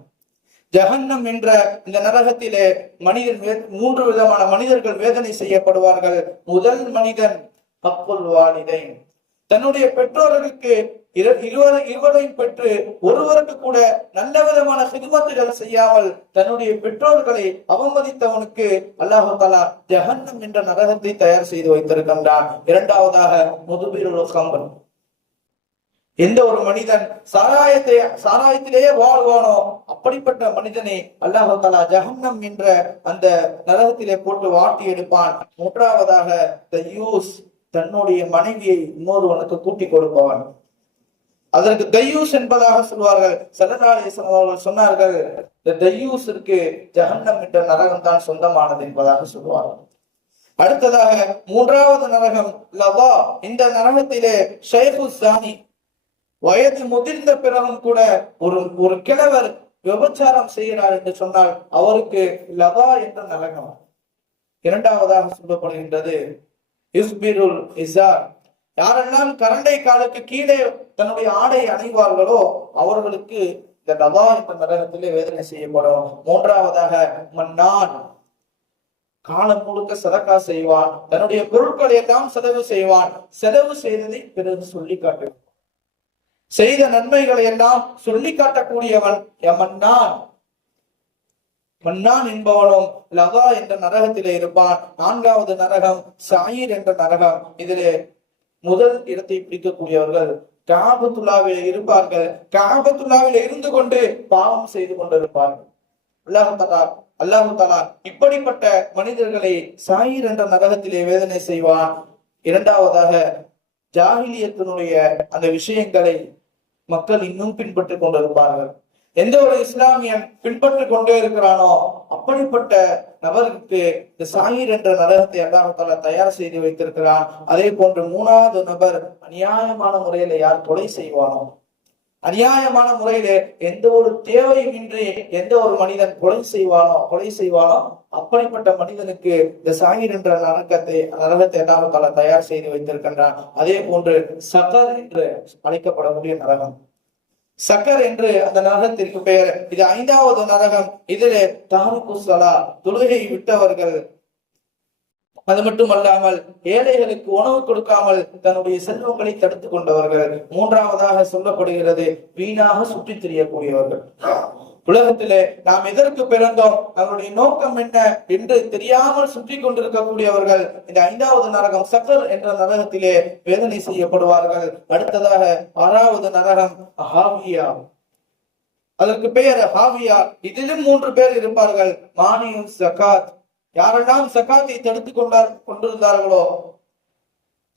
ஜஹன்னம் என்ற இந்த நரகத்திலே 3 விதமான மனிதர்கள் வேதனை செய்யப்படுவார்கள். முதல் மனிதன் ஹக்குல் வாலிதைன், தன்னுடைய பெற்றோர்களுக்கு இருவரையும் பெற்று ஒருவருக்கு கூட நல்ல விதமான ஹித்மத்துகள் செய்யாமல் தன்னுடைய பெற்றோர்களை அவமதித்தவனுக்கு அல்லாஹ் தஆலா ஜஹன்னம் என்ற நரகத்தை தயார் செய்து வைத்திருக்கின்றான். இரண்டாவதாக முதுபிருல் கம்ர், எந்த ஒரு மனிதன் சாராயத்திலேயே வாழ்வானோ அப்படிப்பட்ட மனிதனை அல்லாஹ் தஆலா ஜஹன்னம் என்ற அந்த நரகத்திலே போட்டு வாட்டி எடுப்பான். மூன்றாவதாக தய்யூஸ், தன்னுடைய மனைவியை இன்னொருவனுக்கு கூட்டி கொடுப்பவன். அதற்கு தய்யூஸ் என்பதாக சொல்வார்கள். ஸல்லல்லாஹு அலைஹி வஸல்லம் அவர்கள் சொன்னார்கள், இந்த தய்யூஸிற்கு ஜஹன்னம் என்ற நரகம் தான் சொந்தமானது என்பதாக சொல்வார்கள். அடுத்ததாக மூன்றாவது நரகம் லவா. இந்த நரகத்திலே ஷைஃபு ஸானி, வயது முதிர்ந்த பிறகும் கூட ஒரு கிழவர் விபச்சாரம் செய்கிறார் என்று சொன்னால் அவருக்கு லவா என்ற நரகம். இரண்டாவதாக சொல்லப்படுகின்றது இஸ்பிருல் இஸார். யாரெல்லாம் கரண்டை காலுக்கு கீழே தன்னுடைய ஆடை அணிவார்களோ அவர்களுக்கு இந்த லவா என்ற நரகத்திலே வேதனை செய்யப்படும். மூன்றாவதாக மன்னான், காலம் முழுக்க சதக்கா செய்வான், தன்னுடைய பொருட்களை எல்லாம் செலவு செய்வான், செலவு செய்ததை பிறகு சொல்லி காட்டுவான், செய்த நன்மைகளை எல்லாம் சொல்லி காட்டக்கூடியவன் மன்னான். மன்னான் என்பவனும் லவா என்ற நரகத்திலே இருப்பான். நான்காவது நரகம் ஸயீர் என்ற நரகம். இதிலே முதல் இடத்தை பிடிக்கக்கூடியவர்கள் கஅபத்துல்லாஹ்வில் இருப்பார்கள். கஅபத்துல்லாஹ்வில் இருந்து கொண்டு பாவம் செய்து கொண்டிருப்பார்கள். அல்லாஹ் தஆலா இப்படிப்பட்ட மனிதர்களை ஸயீர் என்ற நரகத்திலே வேதனை செய்வான். இரண்டாவதாக ஜாஹிலியத்தினுடைய அந்த விஷயங்களை மக்கள் இன்னும் பின்பற்றிக் கொண்டிருப்பார்கள். எந்த ஒரு இஸ்லாமியன் பின்பற்றிக் கொண்டே இருக்கிறானோ அப்படிப்பட்ட நபருக்கு இந்த ஸயீர் என்ற நரகத்தை அல்லாஹ் தஆலா தயார் செய்து வைத்திருக்கிறான். அதே போன்று மூணாவது நபர் அநியாயமான முறையில யார் கொலை செய்வானோ, அநியாயமான முறையிலே எந்த ஒரு தேவையும் இன்றி எந்த ஒரு மனிதன் கொலை செய்வானோ அப்படிப்பட்ட மனிதனுக்கு இந்த ஸயீர் என்ற நரகத்தை அல்லாஹ் தஆலா தயார் செய்து வைத்திருக்கின்றான். அதே போன்று சகர் என்று அழைக்கப்படக்கூடிய நரகம், சக்கர் என்று அந்த நரகத்திற்கு பெயர். இது ஐந்தாவது நரகம். இதிலே தாரிகு ஸலா, தொழுகை விட்டவர்கள், அது மட்டுமல்லாமல் ஏழைகளுக்கு உணவு கொடுக்காமல் தன்னுடைய செல்வங்களை தடுத்துக் கொண்டவர்கள். மூன்றாவதாக சொல்லப்படுகிறது வீணாக சுற்றித் திரியக்கூடியவர்கள். உலகத்திலே நாம் எதற்கு பிறந்தோம், நம்முடைய நோக்கம் என்ன என்று தெரியாமல் சுற்றி கொண்டிருக்கக்கூடியவர்கள் இந்த ஐந்தாவது நரகம் சக்கர் என்ற நரகத்திலே வேதனை செய்யப்படுவார்கள். அடுத்ததாக ஆறாவது நரகம் ஹாவியா, அதற்கு பெயர் ஹாவியா. இதிலும் 3 பேர் இருப்பார்கள். மானியு ஜகாத், யாரெல்லாம் சக்காத்தை தடுத்துக் கொண்டிருந்தார்களோ,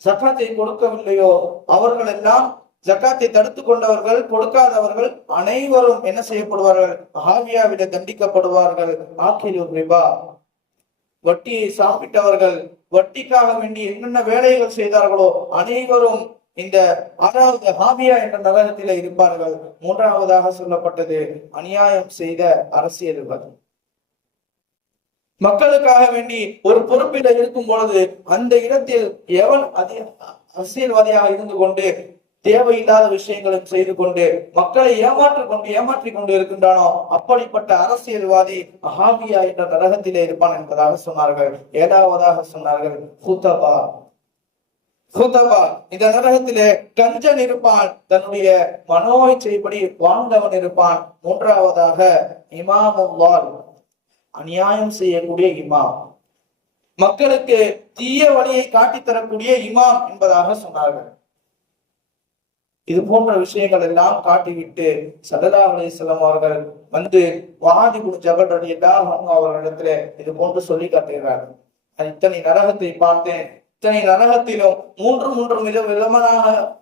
சக்காத்தை கொடுக்கவில்லையோ அவர்கள் எல்லாம், ஜக்காத்தை தடுத்துக் கொண்டவர்கள், கொடுக்காதவர்கள் அனைவரும் என்ன செய்யப்படுவார்கள், ஹாவியாவிட தண்டிக்கப்படுவார்கள். ஆக்கிலு ரிபா, வட்டியை சாப்பிட்டவர்கள், வட்டிக்காக வேண்டி என்னென்ன வேலைகள் செய்தார்களோ அனைவரும் இந்த 6வது ஹாவியா என்ற நரகத்திலே இருப்பார்கள். மூன்றாவதாக சொல்லப்பட்டது அநியாயம் செய்த அரசியல்வாதி. மக்களுக்காக வேண்டி ஒரு பொறுப்பில் இருக்கும் பொழுது அந்த இடத்தில் எவன் அரசியல்வாதியாக இருந்து கொண்டு தேவையில்லாத விஷயங்களும் செய்து கொண்டு மக்களை ஏமாற்றிக் கொண்டு இருக்கின்றானோ அப்படிப்பட்ட அரசியல்வாதி ஹாவியா என்ற நரகத்திலே இருப்பான் என்பதாக சொன்னார்கள். 7வதாக சொன்னார்கள் ஹுதபா. இந்த நரகத்திலே கஞ்சன் இருப்பான், தன்னுடைய மனோ இச்சைப்படி வாழ்ந்தவன் இருப்பான். மூன்றாவதாக இமாமுல்லாஹ், அநியாயம் செய்யக்கூடிய இமாம், மக்களுக்கு தீய வழியை காட்டித்தரக்கூடிய இமாம் என்பதாக சொன்னார்கள். இது போன்ற விஷயங்கள் எல்லாம் காட்டிவிட்டு ஸல்லல்லாஹு அலைஹி வஸல்லம் அவர்கள் வந்து முஆத் இப்னு ஜபல் ரலியல்லாஹு அன்ஹு அவர்களிடத்திலே இது போன்று சொல்லி காட்டுகிறார்கள். இத்தனை நரகத்தை பார்த்தேன், இத்தனை நரகத்திலும் 3 விதமான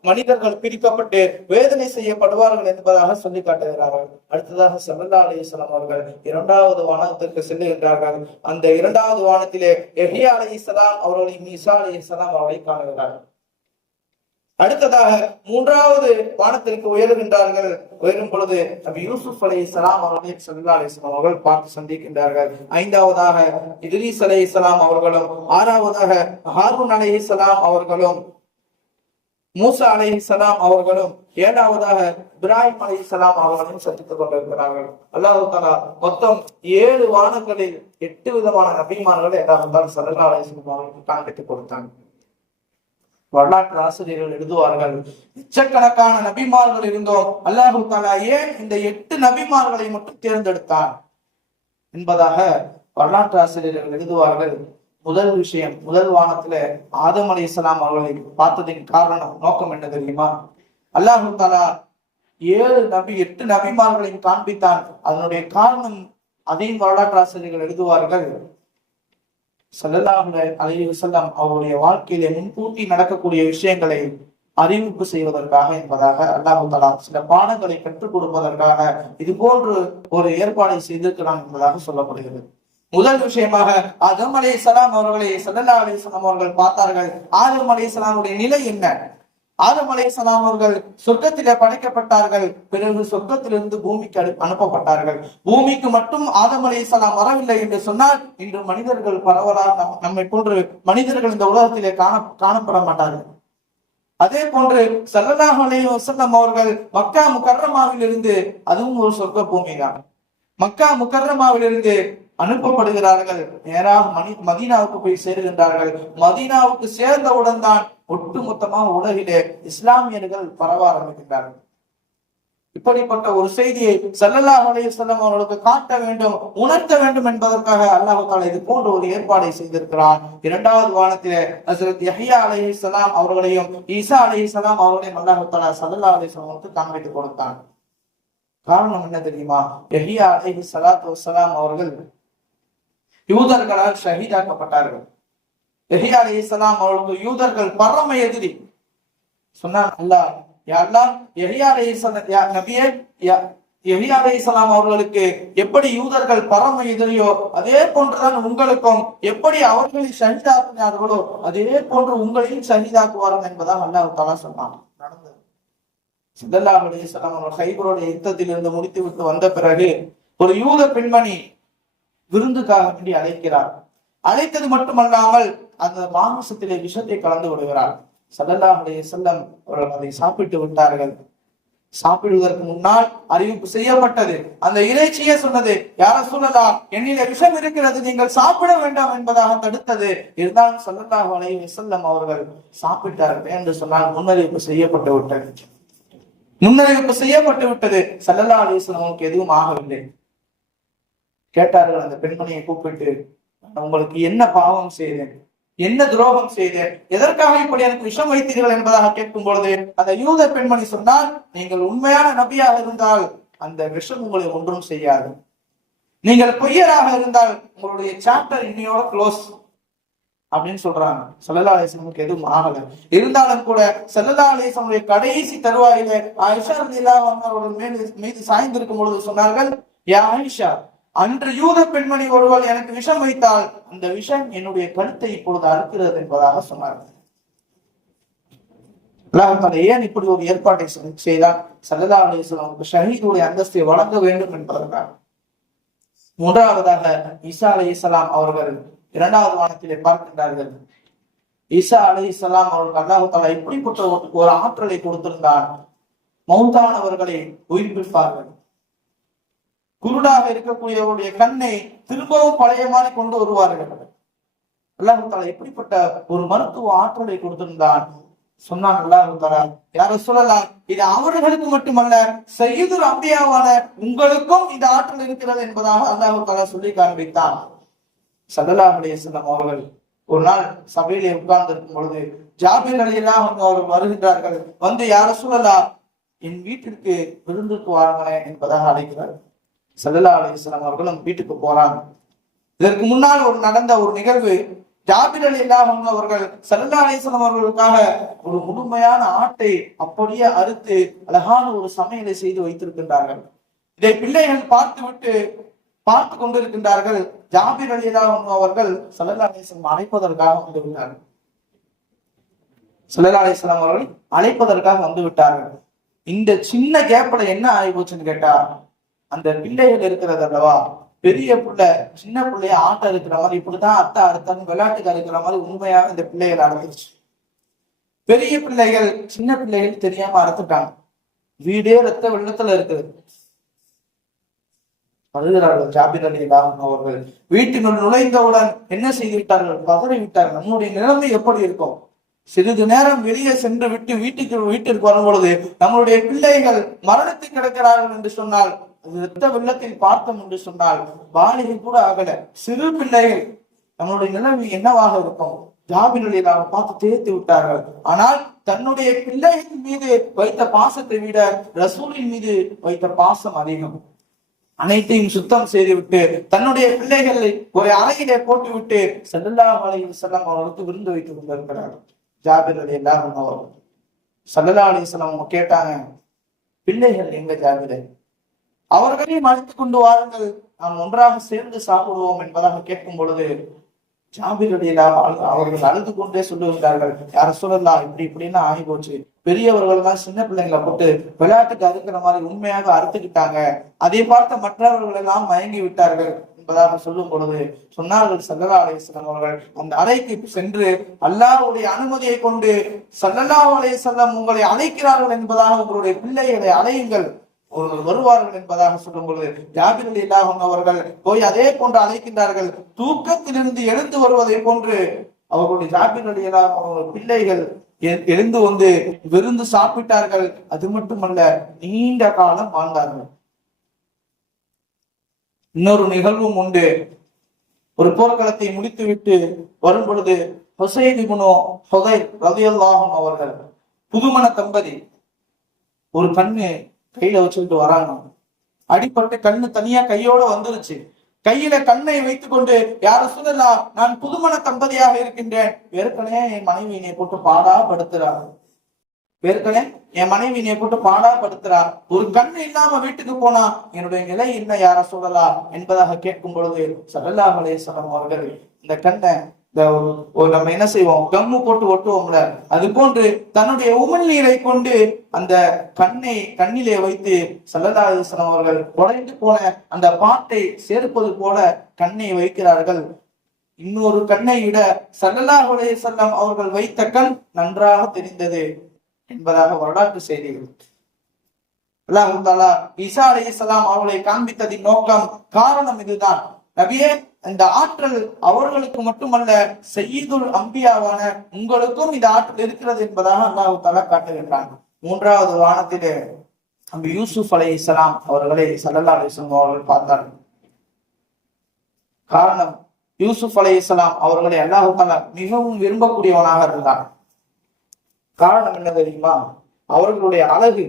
மனிதர்கள் பிரிக்கப்பட்டு வேதனை செய்யப்படுவார்கள் என்பதாக சொல்லி காட்டுகிறார்கள். அடுத்ததாக ஸல்லல்லாஹு அலைஹி வஸல்லம் அவர்கள் 2வது வானத்திற்கு செல்லுகின்றார்கள். அந்த 2வது வானத்திலே யஹ்யா அலைஹிஸ்ஸலாம் அவர்களையும் ஈசா அலைஹிஸ்ஸலாம் அவர்களை காணுகிறார்கள். அடுத்ததாக 3வது வானத்திற்கு உயர்கின்றார்கள். உயரும் பொழுது நபி யூசுப் அலைஹிஸ்ஸலாம் அவர்களை ஸல்லல்லாஹு அலைஹி வஸல்லம் அவர்கள் பார்த்து சந்திக்கின்றார்கள். 5வதாக இத்ரீஸ் அலைஹிஸ்ஸலாம் அவர்களும், 6வதாக ஹாரூன் அலைஹிஸ்ஸலாம் அவர்களும், மூசா அலைஹிஸ்ஸலாம் அவர்களும், 7வதாக இப்ராஹிம் அலைஹிஸ்ஸலாம் அவர்களையும் சந்தித்துக் கொண்டிருக்கிறார்கள். அல்லாஹ் தஆலா மொத்தம் 7 வானங்களில் 8 விதமான நபிமார்களை அல்லாஹ் தஆலா ஸல்லல்லாஹு அலைஹி வஸல்லம் அவர்களுக்கு காண்பித்து கொடுத்தாங்க. வரலாற்று ஆசிரியர்கள் எழுதுவார்கள், லட்சக்கணக்கான நபிமார்கள் இருந்தோம், அல்லாஹ் தஆலா ஏன் இந்த 8 நபிமார்களை மட்டும் தேர்ந்தெடுத்தான் என்பதாக வரலாற்று ஆசிரியர்கள் எழுதுவார்கள். முதல் விஷயம், முதல் வானத்துல ஆதம் அலைஹிஸ்ஸலாம் அவர்களை பார்த்ததின் காரணம், நோக்கம் என்ன தெரியுமா? அல்லாஹு தாலா 8 நபிமார்களையும் காண்பித்தான். அதனுடைய காரணம் அதையும் வரலாற்று ஆசிரியர்கள் எழுதுவார்கள். ஸல்லல்லாஹு அலைஹி வஸல்லம் அவருடைய வாழ்க்கையிலே முன்கூட்டி நடக்கக்கூடிய விஷயங்களை அறிவிப்பு செய்வதற்காக என்பதாக அல்லாஹு தஆலா சில பாடங்களை கற்றுக் கொடுப்பதற்காக இது போன்று ஒரு ஏற்பாடை செய்திருக்கிறான் என்பதாக சொல்லப்படுகிறது. முதல் விஷயமாக ஆதம் அலைஹிஸ்ஸலாம் அவர்களை ஸல்லல்லாஹு அலைஹி வஸல்லம் அவர்கள் பார்த்தார்கள். ஆதம் அலைஹிஸ்ஸலாமுடைய நிலை என்ன? ஆதம் அலைஹிஸ்ஸலாம் அவர்கள் சொர்க்கத்திலே படைக்கப்பட்டார்கள். பிறகு சொர்க்கத்திலிருந்து பூமிக்கு அனுப்பப்பட்டார்கள். பூமிக்கு மட்டும் ஆதம் அலைஹிஸ்ஸலாம் வரவில்லை என்று சொன்னால் இன்று மனிதர்கள் பரவலாக நம்மை போன்று மனிதர்கள் இந்த உலகத்திலே காணப்பட மாட்டார்கள். அதே போன்று ஸல்லல்லாஹு அலைஹி வஸல்லம் அவர்கள் மக்கா முகர்ரமாவில் இருந்து, அதுவும் ஒரு சொர்க்க பூமி தான், மக்கா முகர்ரமாவில் இருந்து அனுப்பப்படுகிறார்கள். நேராக மதீனாவுக்கு போய் சேருகின்றார்கள். மதீனாவுக்கு சேர்ந்தவுடன் தான் ஒட்டுமொத்தமாக உலகிலே இஸ்லாமியர்கள் பரவ ஆரம்பிக்கின்றார்கள். இப்படிப்பட்ட ஒரு செய்தியை ஸல்லல்லாஹு அலைஹி வஸல்லம் அவர்களுக்கு காட்ட வேண்டும், உணர்த்த வேண்டும் என்பதற்காக அல்லாஹ் தஆலா இது போன்ற ஒரு ஏற்பாடை செய்திருக்கிறான். இரண்டாவது வானத்திலே ஹஜ்ரத் யஹ்யா அலைஹிஸ்ஸலாம் அவர்களையும் ஈசா அலைஹிஸ்ஸலாம் அவர்களையும் அல்லாஹ் தஆலா ஸல்லல்லாஹு அலைஹி வஸல்லம் காண்பித்து கொடுத்தான். காரணம் என்ன தெரியுமா? யஹ்யா அலைஹிஸ்ஸலாத்து வஸ்ஸலாம் அவர்கள் யூதர்களால் ஷஹீதாக்கப்பட்டார்கள். யஹ்யா அலைஹிஸ்ஸலாம் அவர்களுக்கு யூதர்கள் பரம எதிரி. சொன்னான் அல்லாஹ், யா அல்லாஹ், யஹ்யா அலைஹிஸ்ஸலாம் அவர்களுக்கு எப்படி யூதர்கள் பரம எதிரியோ அதே போன்றுதான் உங்களுக்கும், எப்படி அவர்களை ஷஹீதாக்கினார்களோ அதே போன்று உங்களையும் ஷஹீதாக்குவார்கள் என்பதாக அல்லாஹ் தஆலா சொன்னான். நடந்தது. ஸல்லல்லாஹு அலைஹி வஸல்லம் அவர்கள் கைபருடைய யுத்தத்திலிருந்து முடித்து விட்டு வந்த பிறகு ஒரு யூத பெண்மணி விருந்துக்காக வேண்டி அழைக்கிறார். அழைத்தது மட்டுமல்லாமல் அந்த மாமிசத்திலே விஷத்தை கலந்து விடுகிறார். ஸல்லல்லாஹு அலைஹி வஸல்லம் அவர்கள் அதை சாப்பிட்டு விட்டார்கள். சாப்பிடுவதற்கு முன்னால் அறிவிப்பு செய்யப்பட்டது. அந்த இறைச்சியே சொன்னது, யா ரசூலல்லாஹ், என்னிலே விஷம் இருக்கிறது, நீங்கள் சாப்பிட வேண்டாம் என்பதாக தடுத்தது. இருந்தாலும் ஸல்லல்லாஹு அலைஹி வஸல்லம் அவர்கள் சாப்பிட்டார்கள் என்று சொன்னால் முன்னறிவிப்பு செய்யப்பட்டு விட்டது. ஸல்லல்லாஹு அலைஹி வஸல்லம் எதுவும் ஆகவில்லை. கேட்டார்கள் அந்த பெண்மணியை கூப்பிட்டு, உங்களுக்கு என்ன பாவம் செய்தேன், என்ன துரோகம் செய்தேன், எதற்காக இப்படி எனக்கு விஷம் வைத்தீர்கள் என்பதாக கேட்கும் பொழுது அந்த யூத பெண்மணி சொன்னால், நீங்கள் உண்மையான நபியாக இருந்தால் அந்த விஷம் உங்களை ஒன்றும் செய்யாது, நீங்கள் பொய்யராக இருந்தால் உங்களுடைய சாப்டர் இன்னையோட க்ளோஸ் அப்படின்னு சொல்றாங்க. ஸல்லல்லாஹு அலைஹி வஸல்லம் எதுவும் ஆகல. இருந்தாலும் கூட ஸல்லல்லாஹு அலைஹி வஸல்லம் கடைசி தருவாயிலே ஆயிஷா ரலியல்லாஹு அன்ஹா அவர்கள் மீது சாய்ந்திருக்கும் பொழுது சொன்னார்கள், யா ஆயிஷா, அன்று யூத பெண்மணி ஒருவர் எனக்கு விஷம் வைத்தால் அந்த விஷம் என்னுடைய கழுத்தை இப்பொழுது அறுக்கிறது என்பதாக சொன்னார்கள். அல்லாஹ் தஆலா ஏன் இப்படி ஒரு ஏற்பாட்டை செய்தால்? ஸல்லல்லாஹு அலைஹி வஸல்லம் ஷஹீதுடைய அந்தஸ்தை வழங்க வேண்டும் என்பதற்காக. மூன்றாவதாக ஈசா அலைஹிஸ்ஸலாம் அவர்கள் இரண்டாவது வானத்திலே பார்க்கின்றார்கள். ஈசா அலைஹிஸ்ஸலாம் அவர்கள் அல்லாஹ் தஆலா இப்படிப்பட்ட ஒரு ஆற்றலை கொடுத்திருந்தான். மௌத்தானவர்களை உயிர்ப்பிப்பார்கள். குருடாக இருக்கக்கூடியவருடைய கண்ணை திரும்பவும் பழைய மாதிரி கொண்டு வருவார்கள். அல்லாஹ் தஆலா எப்படிப்பட்ட ஒரு மருத்துவ ஆற்றலை கொடுத்திருந்தான். சொன்னான் அல்லாஹ் தஆலா, யா ரசூலல்லாஹ், இது அவர்களுக்கு மட்டுமல்ல, சய்யிதுல் அம்பியாவான உங்களுக்கும் இந்த ஆற்றல் இருக்கிறது என்பதாக அல்லாஹ் தஆலா சொல்லி காண்பித்தான். ஸல்லல்லாஹு அலைஹி வஸல்லம் அவர்கள் ஒரு நாள் சபையிலே உட்கார்ந்து இருக்கும் பொழுது ஜாபிர் ரலியல்லாஹு அன்ஹு அவர்கள் வருகின்றார்கள். வந்து, யா ரசூலல்லாஹ், என் வீட்டிற்கு விருந்துக்கு வாருங்களேன் என்பதாக அழைக்கிறார்கள். ஸல்லல்லாஹு அலைஹி வஸல்லம் அவர்களும் வீட்டுக்கு போறாங்க. இதற்கு முன்னால் நடந்த ஒரு நிகழ்வு, ஜாபிர் ரலியல்லாஹு அன்ஹு அவர்கள் ஸல்லல்லாஹு அலைஹி வஸல்லம் அவர்களுக்காக ஒரு முழுமையான ஆட்டை அப்படியே அறுத்து அழகான ஒரு சமையலை செய்து வைத்திருக்கின்றார்கள். இதை பிள்ளைகள் பார்த்து கொண்டிருக்கின்றார்கள். ஜாபிர் ரலியல்லாஹு அன்ஹு அவர்கள் ஸல்லல்லாஹு அலைஹி வஸல்லம் அழைப்பதற்காக வந்து விட்டார்கள். ஸல்லல்லாஹு அலைஹி வஸல்லம் அவர்கள் அழைப்பதற்காக வந்து விட்டார்கள். இந்த சின்ன கேப்ல என்ன ஆகி போச்சுன்னு கேட்டா, அந்த பிள்ளைகள் இருக்கிறது அல்லவா, பெரிய பிள்ளை சின்ன பிள்ளைய ஆட்ட இருக்கிற மாதிரி, இப்படிதான் அத்தா அறுத்தான்னு விளையாட்டுக்கு அறுக்கிற மாதிரி உண்மையாக இந்த பிள்ளைகள் அறுத்துருச்சு. பெரிய பிள்ளைகள் சின்ன பிள்ளைகள் தெரியாம அறுத்துட்டாங்க. வீடே ரத்த வெள்ளத்துல இருக்குது. அழுகிறார்கள் ஜாபிர் ரலியல்லாஹு அன்ஹு அவர்கள். வீட்டினுள் நுழைந்தவுடன் என்ன செய்து விட்டார்கள்? பதறி விட்டார்கள். நம்முடைய நிலைமை எப்படி இருக்கும்? சிறிது நேரம் வெளியே சென்று விட்டு வீட்டிற்கு வரும் பொழுது நம்மளுடைய பிள்ளைகள் மரணத்தை கிடக்கிறார்கள் என்று சொன்னால், இரத்த வெள்ளத்தில் பார்த்தோம் என்று சொன்னால், பாலிகை கூட ஆகல, சிறு பிள்ளைகள், நம்மளுடைய நிலைமை என்னவாக இருக்கும்? ஜாபிர் ரலியல்லாஹு பார்த்து தேர்த்து விட்டார்கள். ஆனால் தன்னுடைய பிள்ளைகளின் மீது வைத்த பாசத்தை விட ரசூலின் மீது வைத்த பாசம் அதிகம். அனைத்தையும் சுத்தம் செய்துவிட்டு தன்னுடைய பிள்ளைகளை ஒரு அறையிலே போட்டுவிட்டு ஸல்லல்லாஹு அலைஹி வஸல்லம் அவர்களுக்கு விருந்து வைத்துக் கொண்டிருக்கிறார். ஜாபிர் ரலியல்லாஹு அன்ஹு அவர்கள் ஸல்லல்லாஹு அலைஹி வஸல்லம் கேட்டாங்க, பிள்ளைகள் எங்க ஜாபிரே? அவர்களையும் அழைத்துக் கொண்டு வாருங்கள், நாம் ஒன்றாக சேர்ந்து சாப்பிடுவோம் என்பதாக கேட்கும் பொழுது ஜாபிர் ரலியல்லாஹு அவர்கள் அழுது கொண்டே சொல்லுகிறார்கள், யார சொல்லலாம், இப்படி இப்படின்னு ஆகி போச்சு. பெரியவர்கள் தான் சின்ன பிள்ளைங்களை போட்டு விளையாட்டுக்கு அறுக்கிற மாதிரி உண்மையாக அறுத்துக்கிட்டாங்க. அதை பார்த்த மற்றவர்கள் எல்லாம் மயங்கி விட்டார்கள் என்பதாக சொல்லும் பொழுது சொன்னார்கள் ஸல்லல்லாஹு அலைஹி வஸல்லம் அவர்கள், அந்த அறைக்கு சென்று அல்லாஹ்வுடைய அனுமதியை கொண்டு ஸல்லல்லாஹு அலைஹி வஸல்லம் உங்களை அழைக்கிறார்கள் என்பதாக உங்களுடைய பிள்ளைகளை அழையுங்கள், வருவார்கள் என்பதாக சொல்லும் பொழுது ஜாபிர் ரலியல்லாஹு அன்ஹு அவர்கள் போய் அதே போன்று அழைக்கின்றார்கள். தூக்கத்திலிருந்து எழுந்து வருவதை போன்று அவர்களுடைய ஜாபிர் ரலியல்லாஹு அன்ஹு பிள்ளைகள் எழுந்து வந்து விருந்து சாப்பிட்டார்கள். அது மட்டுமல்ல, நீண்ட காலம் வாழ்ந்தார்கள். இன்னொரு நிகழ்வும் உண்டு. ஒரு போர்க்களத்தை முடித்துவிட்டு வரும் பொழுது ஹுசைன் இப்னு ஹுதைர் ரலியல்லாஹு அன்ஹு அவர்கள் புதுமண தம்பதி ஒரு கண்ணு கையில வச்சுக்கிட்டு வராங்க. அடிப்பட்டு கண்ணு தனியா கையோட வந்துருச்சு. கையில கண்ணை வைத்துக் கொண்டு, யார சொல்லலாம், நான் புதுமண தம்பதியாக இருக்கின்றேன், ஏற்கனவே என் மனைவியினை போட்டு பாடாப்படுத்துறார், ஏற்கனவே என் மனைவியினை போட்டு பாடாப்படுத்துறார், ஒரு கண்ணு இல்லாம வீட்டுக்கு போனா என்னுடைய நிலை என்ன யார சொல்லலாம் என்பதாக கேட்கும் பொழுது ஸல்லல்லாஹு அலைஹி வஸல்லம் அவர்கள் இந்த கண்ணை நம்ம என்ன செய்வோம், கம்மு போட்டு ஒட்டுவோம்ல, அது போன்று தன்னுடைய உமிழ்நீரை கொண்டு அந்த கண்ணிலே வைத்து ஸல்லல்லாஹு அலைஹி வஸல்லம் அவர்கள் உடைந்து போன அந்த பாட்டை சேர்ப்பது போல கண்ணை வைக்கிறார்கள். இன்னொரு கண்ணை விட ஸல்லல்லாஹு அலைஹி வஸல்லம் அவர்கள் வைத்த கண் நன்றாக தெரிந்தது என்பதாக வரலாற்று செய்திகள். அல்லாஹ் தஆலா ஈசா அலைஹிஸ்ஸலாம் அவர்களை காண்பித்ததின் நோக்கம், காரணம் இதுதான். நபியே, இந்த ஆற்றல் அவர்களுக்கு மட்டுமல்ல, சய்யிதுல் அம்பியாவான உங்களுக்கும் இந்த ஆற்றல் இருக்கிறது என்பதாக அல்லாஹ் தஆலா காட்டுகின்றான். மூன்றாவது வானத்திலே நபி யூசுப் அலைஹிஸ்ஸலாம் அவர்களை ஸல்லல்லாஹு அலைஹி வஸல்லம் அவர்கள் பார்த்தார்கள். காரணம், யூசுப் அலைஹிஸ்ஸலாம் அவர்களை அல்லாஹ் தஆலா மிகவும் விரும்பக்கூடியவனாக இருந்தார். காரணம் என்ன தெரியுமா? அவர்களுடைய அழகு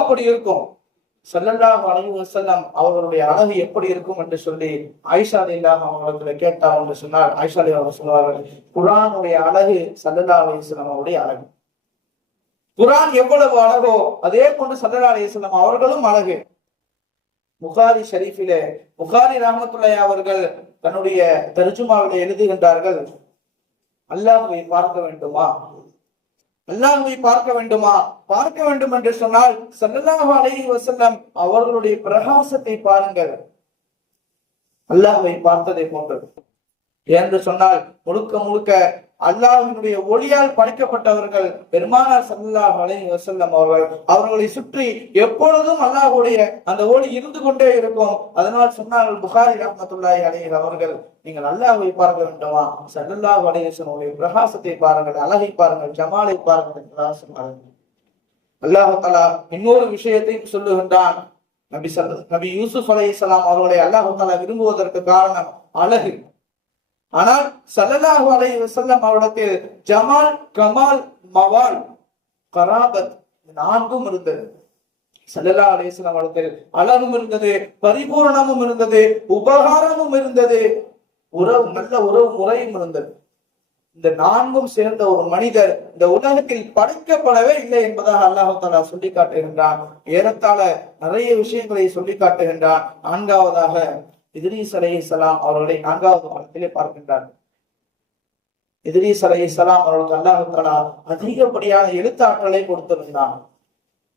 அப்படி இருக்கும். ஸல்லல்லாஹு அலைஹி வஸல்லம் அவர்களுடைய அழகு எப்படி இருக்கும் என்று சொல்லி ஆயிஷா ரலியல்லாஹு அவர்களை கேட்டார் என்று சொன்னார். ஆயிஷா ரலியல்லாஹு சொல்வார்கள், குர்ஆனுடைய அழகு ஸல்லல்லாஹு அலைஹி வஸல்லம் அவருடைய அழகு. குர்ஆன் எவ்வளவு அழகோ அதே போன்று ஸல்லல்லாஹு அலைஹி வஸல்லம் அவர்களும் அழகு. புகாரி ஷரீஃபிலே புகாரி ரஹ்மத்துல்லாஹி அவர்கள் தன்னுடைய தர்ஜுமாவிலே எழுதுகின்றார்கள், அல்லாஹ்வை பார்க்க வேண்டுமா, அல்லாஹ்வை பார்க்க வேண்டுமா, பார்க்க வேண்டும் என்று சொன்னால் ஸல்லல்லாஹு அலைஹி வஸல்லம் அவர்களுடைய பிரகாசத்தை பாருங்கள், அல்லாஹ்வை பார்த்ததை போன்றது என்று சொன்னால் முழுக்க அல்லாஹ்வினுடைய ஒளியால் படைக்கப்பட்டவர்கள் பெருமானார் ஸல்லல்லாஹு அலைஹி வஸல்லம் அவர்களை சுற்றி எப்பொழுதும் அல்லாஹ்வுடைய அந்த ஒளி இருந்து கொண்டே இருக்கும். அதனால் சொன்னார்கள் புகாரி ரஹ்மத்துல்லாஹி அலைஹி அவர்கள், நீங்கள் அல்லாஹ்வை பார்க்க வேண்டுமா, ஸல்லல்லாஹு அலைஹி வஸல்லம் பிரகாசத்தை பாருங்கள், அழகை பாருங்கள், ஜமாலை பாருங்கள் என்று சொன்னார்கள். அல்லாஹ் தஆலா இன்னொரு விஷயத்தை சொல்லுகின்றான். நபி யூசுப் அலைஹிஸ்ஸலாம் அவர்களை அல்லாஹ் தஆலா விரும்புவதற்கு காரணம் அழகு. ஆனால் ஸல்லல்லாஹு அலைஹி வஸல்லம் அவரிடத்தில் ஜமால், கமால், மவால், கராபத் நான்கும் இருந்தது. ஸல்லல்லாஹு அலைஹி வஸல்லம் அவரிடத்தில் அழகும் இருந்தது, பரிபூரணமும் இருந்தது, உபகாரமும் இருந்தது, நல்ல உறவு முறையும் இருந்தது. இந்த நான்கும் சேர்ந்த ஒரு மனிதர் இந்த உலகத்தில் படைக்கப்படவே இல்லை என்பதாக அல்லாஹ் தஆலா சொல்லி காட்டுகின்றான். ஏறத்தாழ நிறைய விஷயங்களை சொல்லி காட்டுகின்றான். நான்காவதாக இத்ரீஸ் அலைஹிஸ்ஸலாம் அவர்களை நான்காவது வானத்திலே பார்க்கின்றார். இத்ரீஸ் அலைஹிஸ்ஸலாம் அவர்களுக்கு அல்லாஹ் தஆலா அதிகப்படியான எழுத்தாற்றலை கொடுத்திருந்தான்.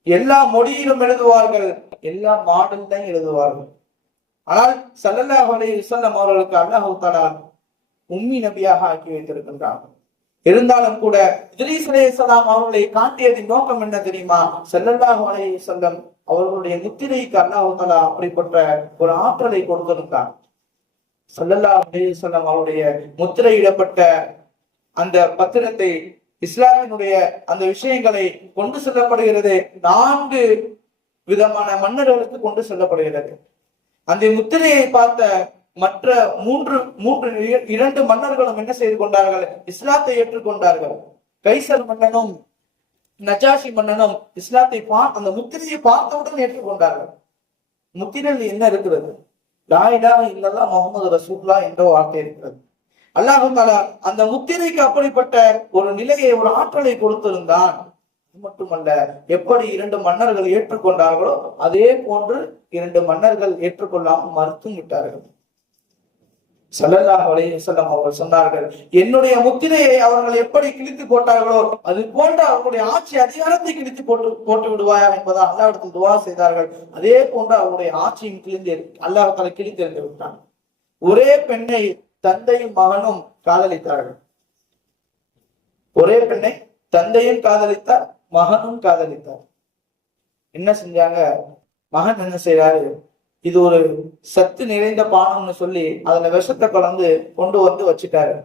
எல்லா மொழியிலும் எழுதுவார்கள், எல்லா மாடல்லையும் எழுதுவார்கள். ஆனால் ஸல்லல்லாஹு அலைஹி வஸல்லம் அவர்களுக்கு அல்லாஹ் தஆலா உம்மி நபியாக ஆக்கி வைத்திருக்கின்றான். இருந்தாலும் கூட இத்ரீஸ் அலைஹிஸ்ஸலாம் அவர்களை காட்டியதின் நோக்கம் என்ன தெரியுமா? ஸல்லல்லாஹு அலைஹி வஸல்லம் அவர்களுடைய முத்திரைக்கு அல்லாஹ் தஆலா அப்படிப்பட்ட ஒரு ஆற்றலை கொடுத்திருந்தார். ஸல்லல்லாஹு அலைஹி வஸல்லம் அவருடைய முத்திரையிடப்பட்ட அந்த பத்திரத்தை, இஸ்லாமினுடைய அந்த விஷயங்களை கொண்டு செல்லப்படுகிறது 4 விதமான மன்னர்களுக்கு கொண்டு செல்லப்படுகிறது. அந்த முத்திரையை பார்த்த மற்ற இரண்டு மன்னர்களும் என்ன செய்து கொண்டார்கள்? இஸ்லாத்தை ஏற்றுக்கொண்டார்கள். கைசர் மன்னனும் நஜாஷி மன்னனும் இஸ்லாத்தை அந்த முத்திரையை பார்த்தவுடன் ஏற்றுக்கொண்டார்கள். முத்திரையில் என்ன இருக்கிறது? லா இலாஹ இல்லல்லாஹ் முஹம்மது ரசூலுல்லாஹ் என்ற வார்த்தை இருக்கிறது. அல்லாஹ் தஆலா அந்த முத்திரைக்கு அப்படிப்பட்ட ஒரு நிலையை, ஒரு ஆற்றலை கொடுத்திருந்தான். மட்டுமல்ல, எப்படி இரண்டு மன்னர்கள் ஏற்றுக்கொண்டார்களோ அதே போன்று இரண்டு மன்னர்கள் ஏற்றுக்கொள்ளாமல் மறுத்தும் விட்டார்கள். ஸல்லல்லாஹு அலைஹி வஸல்லம் அவர்கள் சொன்னார்கள், என்னுடைய முத்திரையை அவர்கள் எப்படி கிழித்து போட்டார்களோ அது போன்று அவர்களுடைய ஆட்சி அதிகாரத்தை கிழித்து போட்டு விடுவாயா என்பதாக அல்லாஹ்விடத்தில் துஆ செய்தார்கள். அதே போன்று அவருடைய ஆட்சியும் கிழிந்து அல்லாஹ் தஆலா கிழித்தெறிந்து விட்டான். ஒரே பெண்ணை தந்தையும் மகனும் காதலித்தார்கள். ஒரே பெண்ணை தந்தையும் காதலித்தார், மகனும் காதலித்தார். என்ன செஞ்சாங்க? மகன் என்ன செய்யறாரு? இது ஒரு சத்து நிறைந்த பானம்னு சொல்லி அதுல விஷத்தை கலந்து கொண்டு வந்து வச்சுட்டாரு.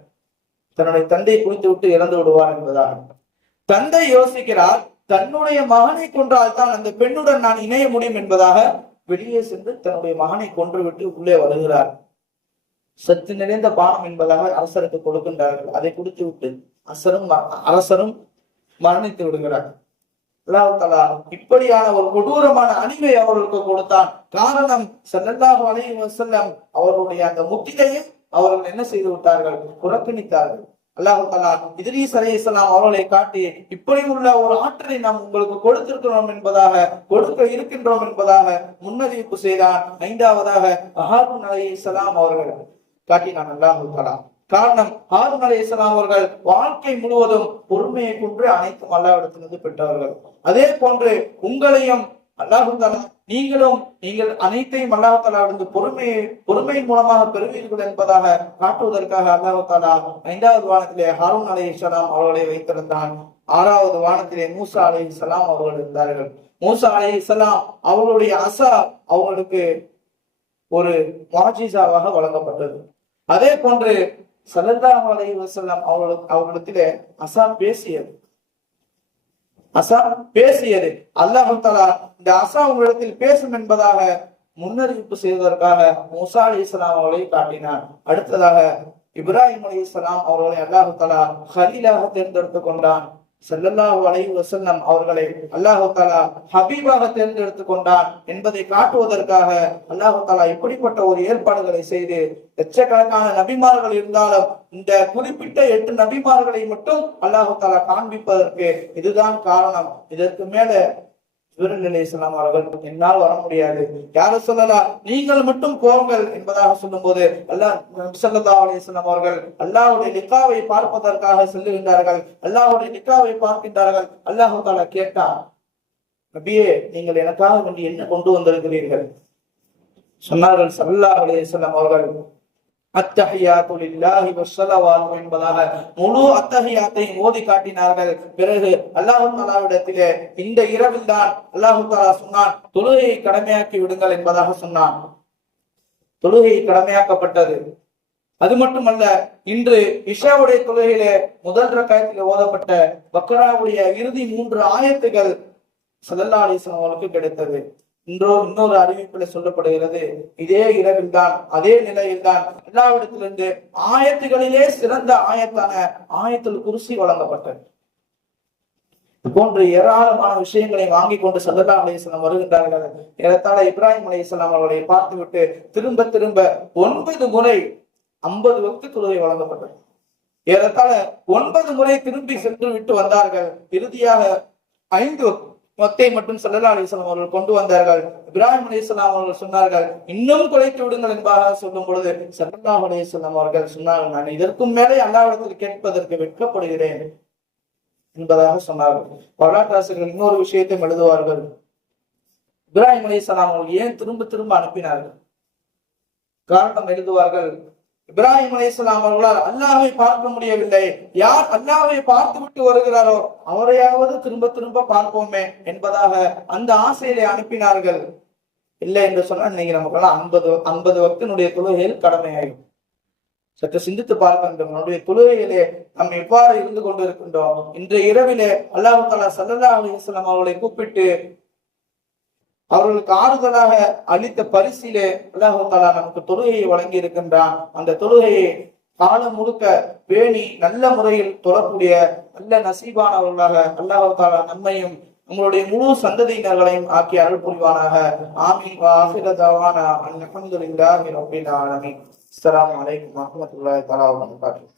தன்னுடைய தந்தையை குடித்து விட்டு இறந்து விடுவார் என்பதாக. தந்தை யோசிக்கிறார், தன்னுடைய மகனை கொன்றால் தான் அந்த பெண்ணுடன் நான் இணைய முடியும் என்பதாக வெளியே சென்று தன்னுடைய மகனை கொன்று விட்டு உள்ளே வருகிறார். சத்து நிறைந்த பானம் என்பதாக அரசருக்கு கொடுக்கின்றார்கள். அதை குடித்து விட்டு அரசரும் மரணித்து விடுகிறார். அல்லாஹ் தஆலா இப்படியான ஒரு கொடூரமான அழிவை அவர்களுக்கு கொடுத்தான். காரணம், ஸல்லல்லாஹு அலைஹி வஸல்லம் அவர்களுடைய அந்த முத்திரையை அவர்கள் என்ன செய்து விட்டார்கள்? புறக்கணித்தார்கள். அல்லாஹ் தஆலா இத்ரீஸ் அலைஹிஸ்ஸலாம் அவர்களை காட்டி, இப்படி உள்ள ஒரு ஆற்றலை நாம் உங்களுக்கு கொடுத்திருக்கிறோம் என்பதாக, கொடுக்க இருக்கின்றோம் என்பதாக முன்னறிவிப்பு செய்தான். 5வதாக ஹாரூன் அலைஹிஸ்ஸலாம் அவர்கள் காட்டினான் அல்லாஹ் தஆலா. காரணம், ஹாரூன் அலைஹிஸ்ஸலாம் அவர்கள் வாழ்க்கை முழுவதும் பொறுமையை கொண்டு அனைத்தும் அல்லாஹ்விடத்திலிருந்து பெற்றவர்கள். அதே போன்று உங்களையும் அல்லாஹ் தஆலா நீங்கள் அனைத்தையும் அல்லாஹ் தஆலாவிலிருந்து பொறுமையின் மூலமாக பெறுவீர்கள் என்பதாக காட்டுவதற்காக அல்லாஹ் தஆலா 5வது வானத்திலே ஹாரூன் அலைஹிஸ்ஸலாம் அவர்களை வைத்திருந்தான். 6வது வானத்திலே மூசா அலைஹிஸ்ஸலாம் அவர்கள் இருந்தார்கள். மூசா அலைஹிஸ்ஸலாம் அவர்களுடைய அசா அவர்களுக்கு ஒரு முஅஜிஸாவாக வழங்கப்பட்டது. அதே போன்று ஸல்லல்லாஹு அலைஹி வஸல்லம் அவர்களிடத்திலே அசா பேசியது. அல்லாஹ் தஆலா இந்த அசா உங்களிடத்தில் பேசும் என்பதாக முன்னறிவிப்பு செய்வதற்காக மூசா அலைஹிஸ்ஸலாம் அவர்களை காட்டினார். அடுத்ததாக இப்ராஹிம் அலைஹிஸ்ஸலாம் அவர்களை அல்லாஹ் தஆலா கலீலாக தேர்ந்தெடுத்துக் கொண்டான். ஸல்லல்லாஹு அலைஹி வஸல்லம் அவர்களை அல்லாஹ் தஆலா ஹபீபாக தேர்ந்தெடுத்துக் கொண்டான் என்பதை காட்டுவதற்காக அல்லாஹ் தஆலா இப்படிப்பட்ட ஒரு ஏற்பாடுகளை செய்து, லட்சக்கணக்கான நபிமார்கள் இருந்தாலும் இந்த குறிப்பிட்ட 8 நபிமார்களை மட்டும் அல்லாஹ் தஆலா காண்பிப்பதற்கு இதுதான் காரணம். இதற்கு மேல ஜிப்ரீல் அலைஹிஸ்ஸலாம் அவர்கள், என்னால் வர முடியாது, யாரும் சொல்லலாம், நீங்கள் மட்டும் போங்கள் என்பதாக சொல்லும் போது நபி ஸல்லல்லாஹு அலைஹி வஸல்லம் அவர்கள் அல்லாஹ்வுடைய லிகாவை பார்ப்பதற்காக செல்லுகின்றார்கள். அல்லாஹ்வுடைய லிகாவை பார்க்கின்றார்கள். அல்லாஹ் தஆலா கேட்டார், நபியே, நீங்கள் எனக்காக வேண்டி என்ன கொண்டு வந்திருக்கிறீர்கள்? சொன்னார்கள் ஸல்லல்லாஹு அலைஹி வஸல்லம் அவர்கள், அத்தஹியாத்து லில்லாஹி வஸ்ஸலவாத்து என்பதாக முழு அத்தஹியாத்தை ஓதி காட்டினார்கள். பிறகு அல்லாஹ் தஆலாவிடத்திலே இந்த இரவில் தான் அல்லாஹ் தஆலா சொன்னான், தொழுகையை கடமையாக்கி விடுங்கள் என்பதாக சொன்னான். தொழுகை கடமையாக்கப்பட்டது. அது மட்டுமல்ல, இன்று இஷாவுடைய தொழுகையிலே முதல் ரக்காயத்தில் ஓதப்பட்ட பக்ராவுடைய இறுதி 3 ஆயத்துகள் ஸல்லல்லாஹு அலைஹி வஸல்லம் அவர்களுக்கு கிடைத்தது. இன்னொரு அறிவிப்பில் சொல்லப்படுகிறது, இதே இரவில் தான், அதே நிலையில் தான் அல்லாஹ்விடத்திலிருந்து ஆயத்துகளிலே சிறந்த ஆயத்தான ஆயத்துல் குர்சி வழங்கப்பட்டது. போன்ற ஏராளமான விஷயங்களை வாங்கி கொண்டு ஸல்லல்லாஹு அலைஹி வஸல்லம் வருகின்றார்கள். ஏறத்தாழ இப்ராஹிம் அலைஹிஸ்ஸலாம் அவர்களை பார்த்துவிட்டு திரும்ப 9 முறை 50 வக்து தொழுகை வழங்கப்பட்டது. ஏறத்தாழ 9 முறை திரும்பி சென்று விட்டு வந்தார்கள். இறுதியாக 5 வக்தை மட்டும் ஸல்லல்லாஹு அலைஹி வஸல்லம் அவர்கள் கொண்டு வந்தார்கள். இப்ராஹிம் அலைஹிஸ்ஸலாம் அவர்கள் சொன்னார்கள், இன்னும் குறைத்து விடுங்கள் என்பதாக சொல்லும் பொழுது ஸல்லல்லாஹு அலைஹி வஸல்லம் அவர்கள் சொன்னார்கள், நான் இதற்கும் மேலே அல்லாஹ்விடத்தில் கேட்பதற்கு வெட்கப்படுகிறேன் என்பதாக சொன்னார்கள். வரலாற்றாசிரியர்கள் இன்னொரு விஷயத்தை எழுதுவார்கள், இப்ராஹிம் அலைஹிஸ்ஸலாம் அவர்கள் ஏன் திரும்ப அனுப்பினார்கள்? காரணம் எழுதுவார்கள், இப்ராஹிம் அலைஹிஸ்ஸலாம் அவர்களால் அல்லாஹ்வை பார்க்க முடியவில்லை. யார் அல்லாஹ்வை பார்த்து விட்டு வருகிறாரோ அவரையாவது திரும்ப பார்ப்போமே என்பதாக அந்த ஆசையிலே அனுப்பினார்கள். இல்லை என்று சொன்னால் இன்னைக்கு நமக்கெல்லாம் 50 வக்தினுடைய தொழுகையில் கடமையாகும். சற்று சிந்தித்து பார்க்க வேண்டும். நம்முடைய தொழுகையிலே நாம் எவ்வாறு இருந்து கொண்டு இருக்கின்றோம்? இன்றைய இரவிலே அல்லாஹ் தஆலா ஸல்லல்லாஹு அலைஹி வஸல்லம் அவர்களை கூப்பிட்டு அவர்களுக்கு ஆறுதலாக அளித்த பரிசிலே அல்லாஹ் தஆலா நமக்கு தொழுகையை வழங்கி இருக்கின்றான். அந்த தொழுகையை காலம் முழுக்க பேணி நல்ல முறையில் தொழக்கூடிய நல்ல நசீபானவர்களாக அல்லாஹ் தஆலா நம்மையும் உங்களுடைய முழு சந்ததியினர்களையும் ஆக்கி அருள் புரிவானாக. ஆமீன். வ ஆகிரு தஅவானா அல்ஹம்துலில்லாஹி ரப்பில் ஆலமீன். அஸ்ஸலாமு அலைக்கும் வரஹ்மத்துல்லாஹி தஆலா வ பரகாத்துஹு.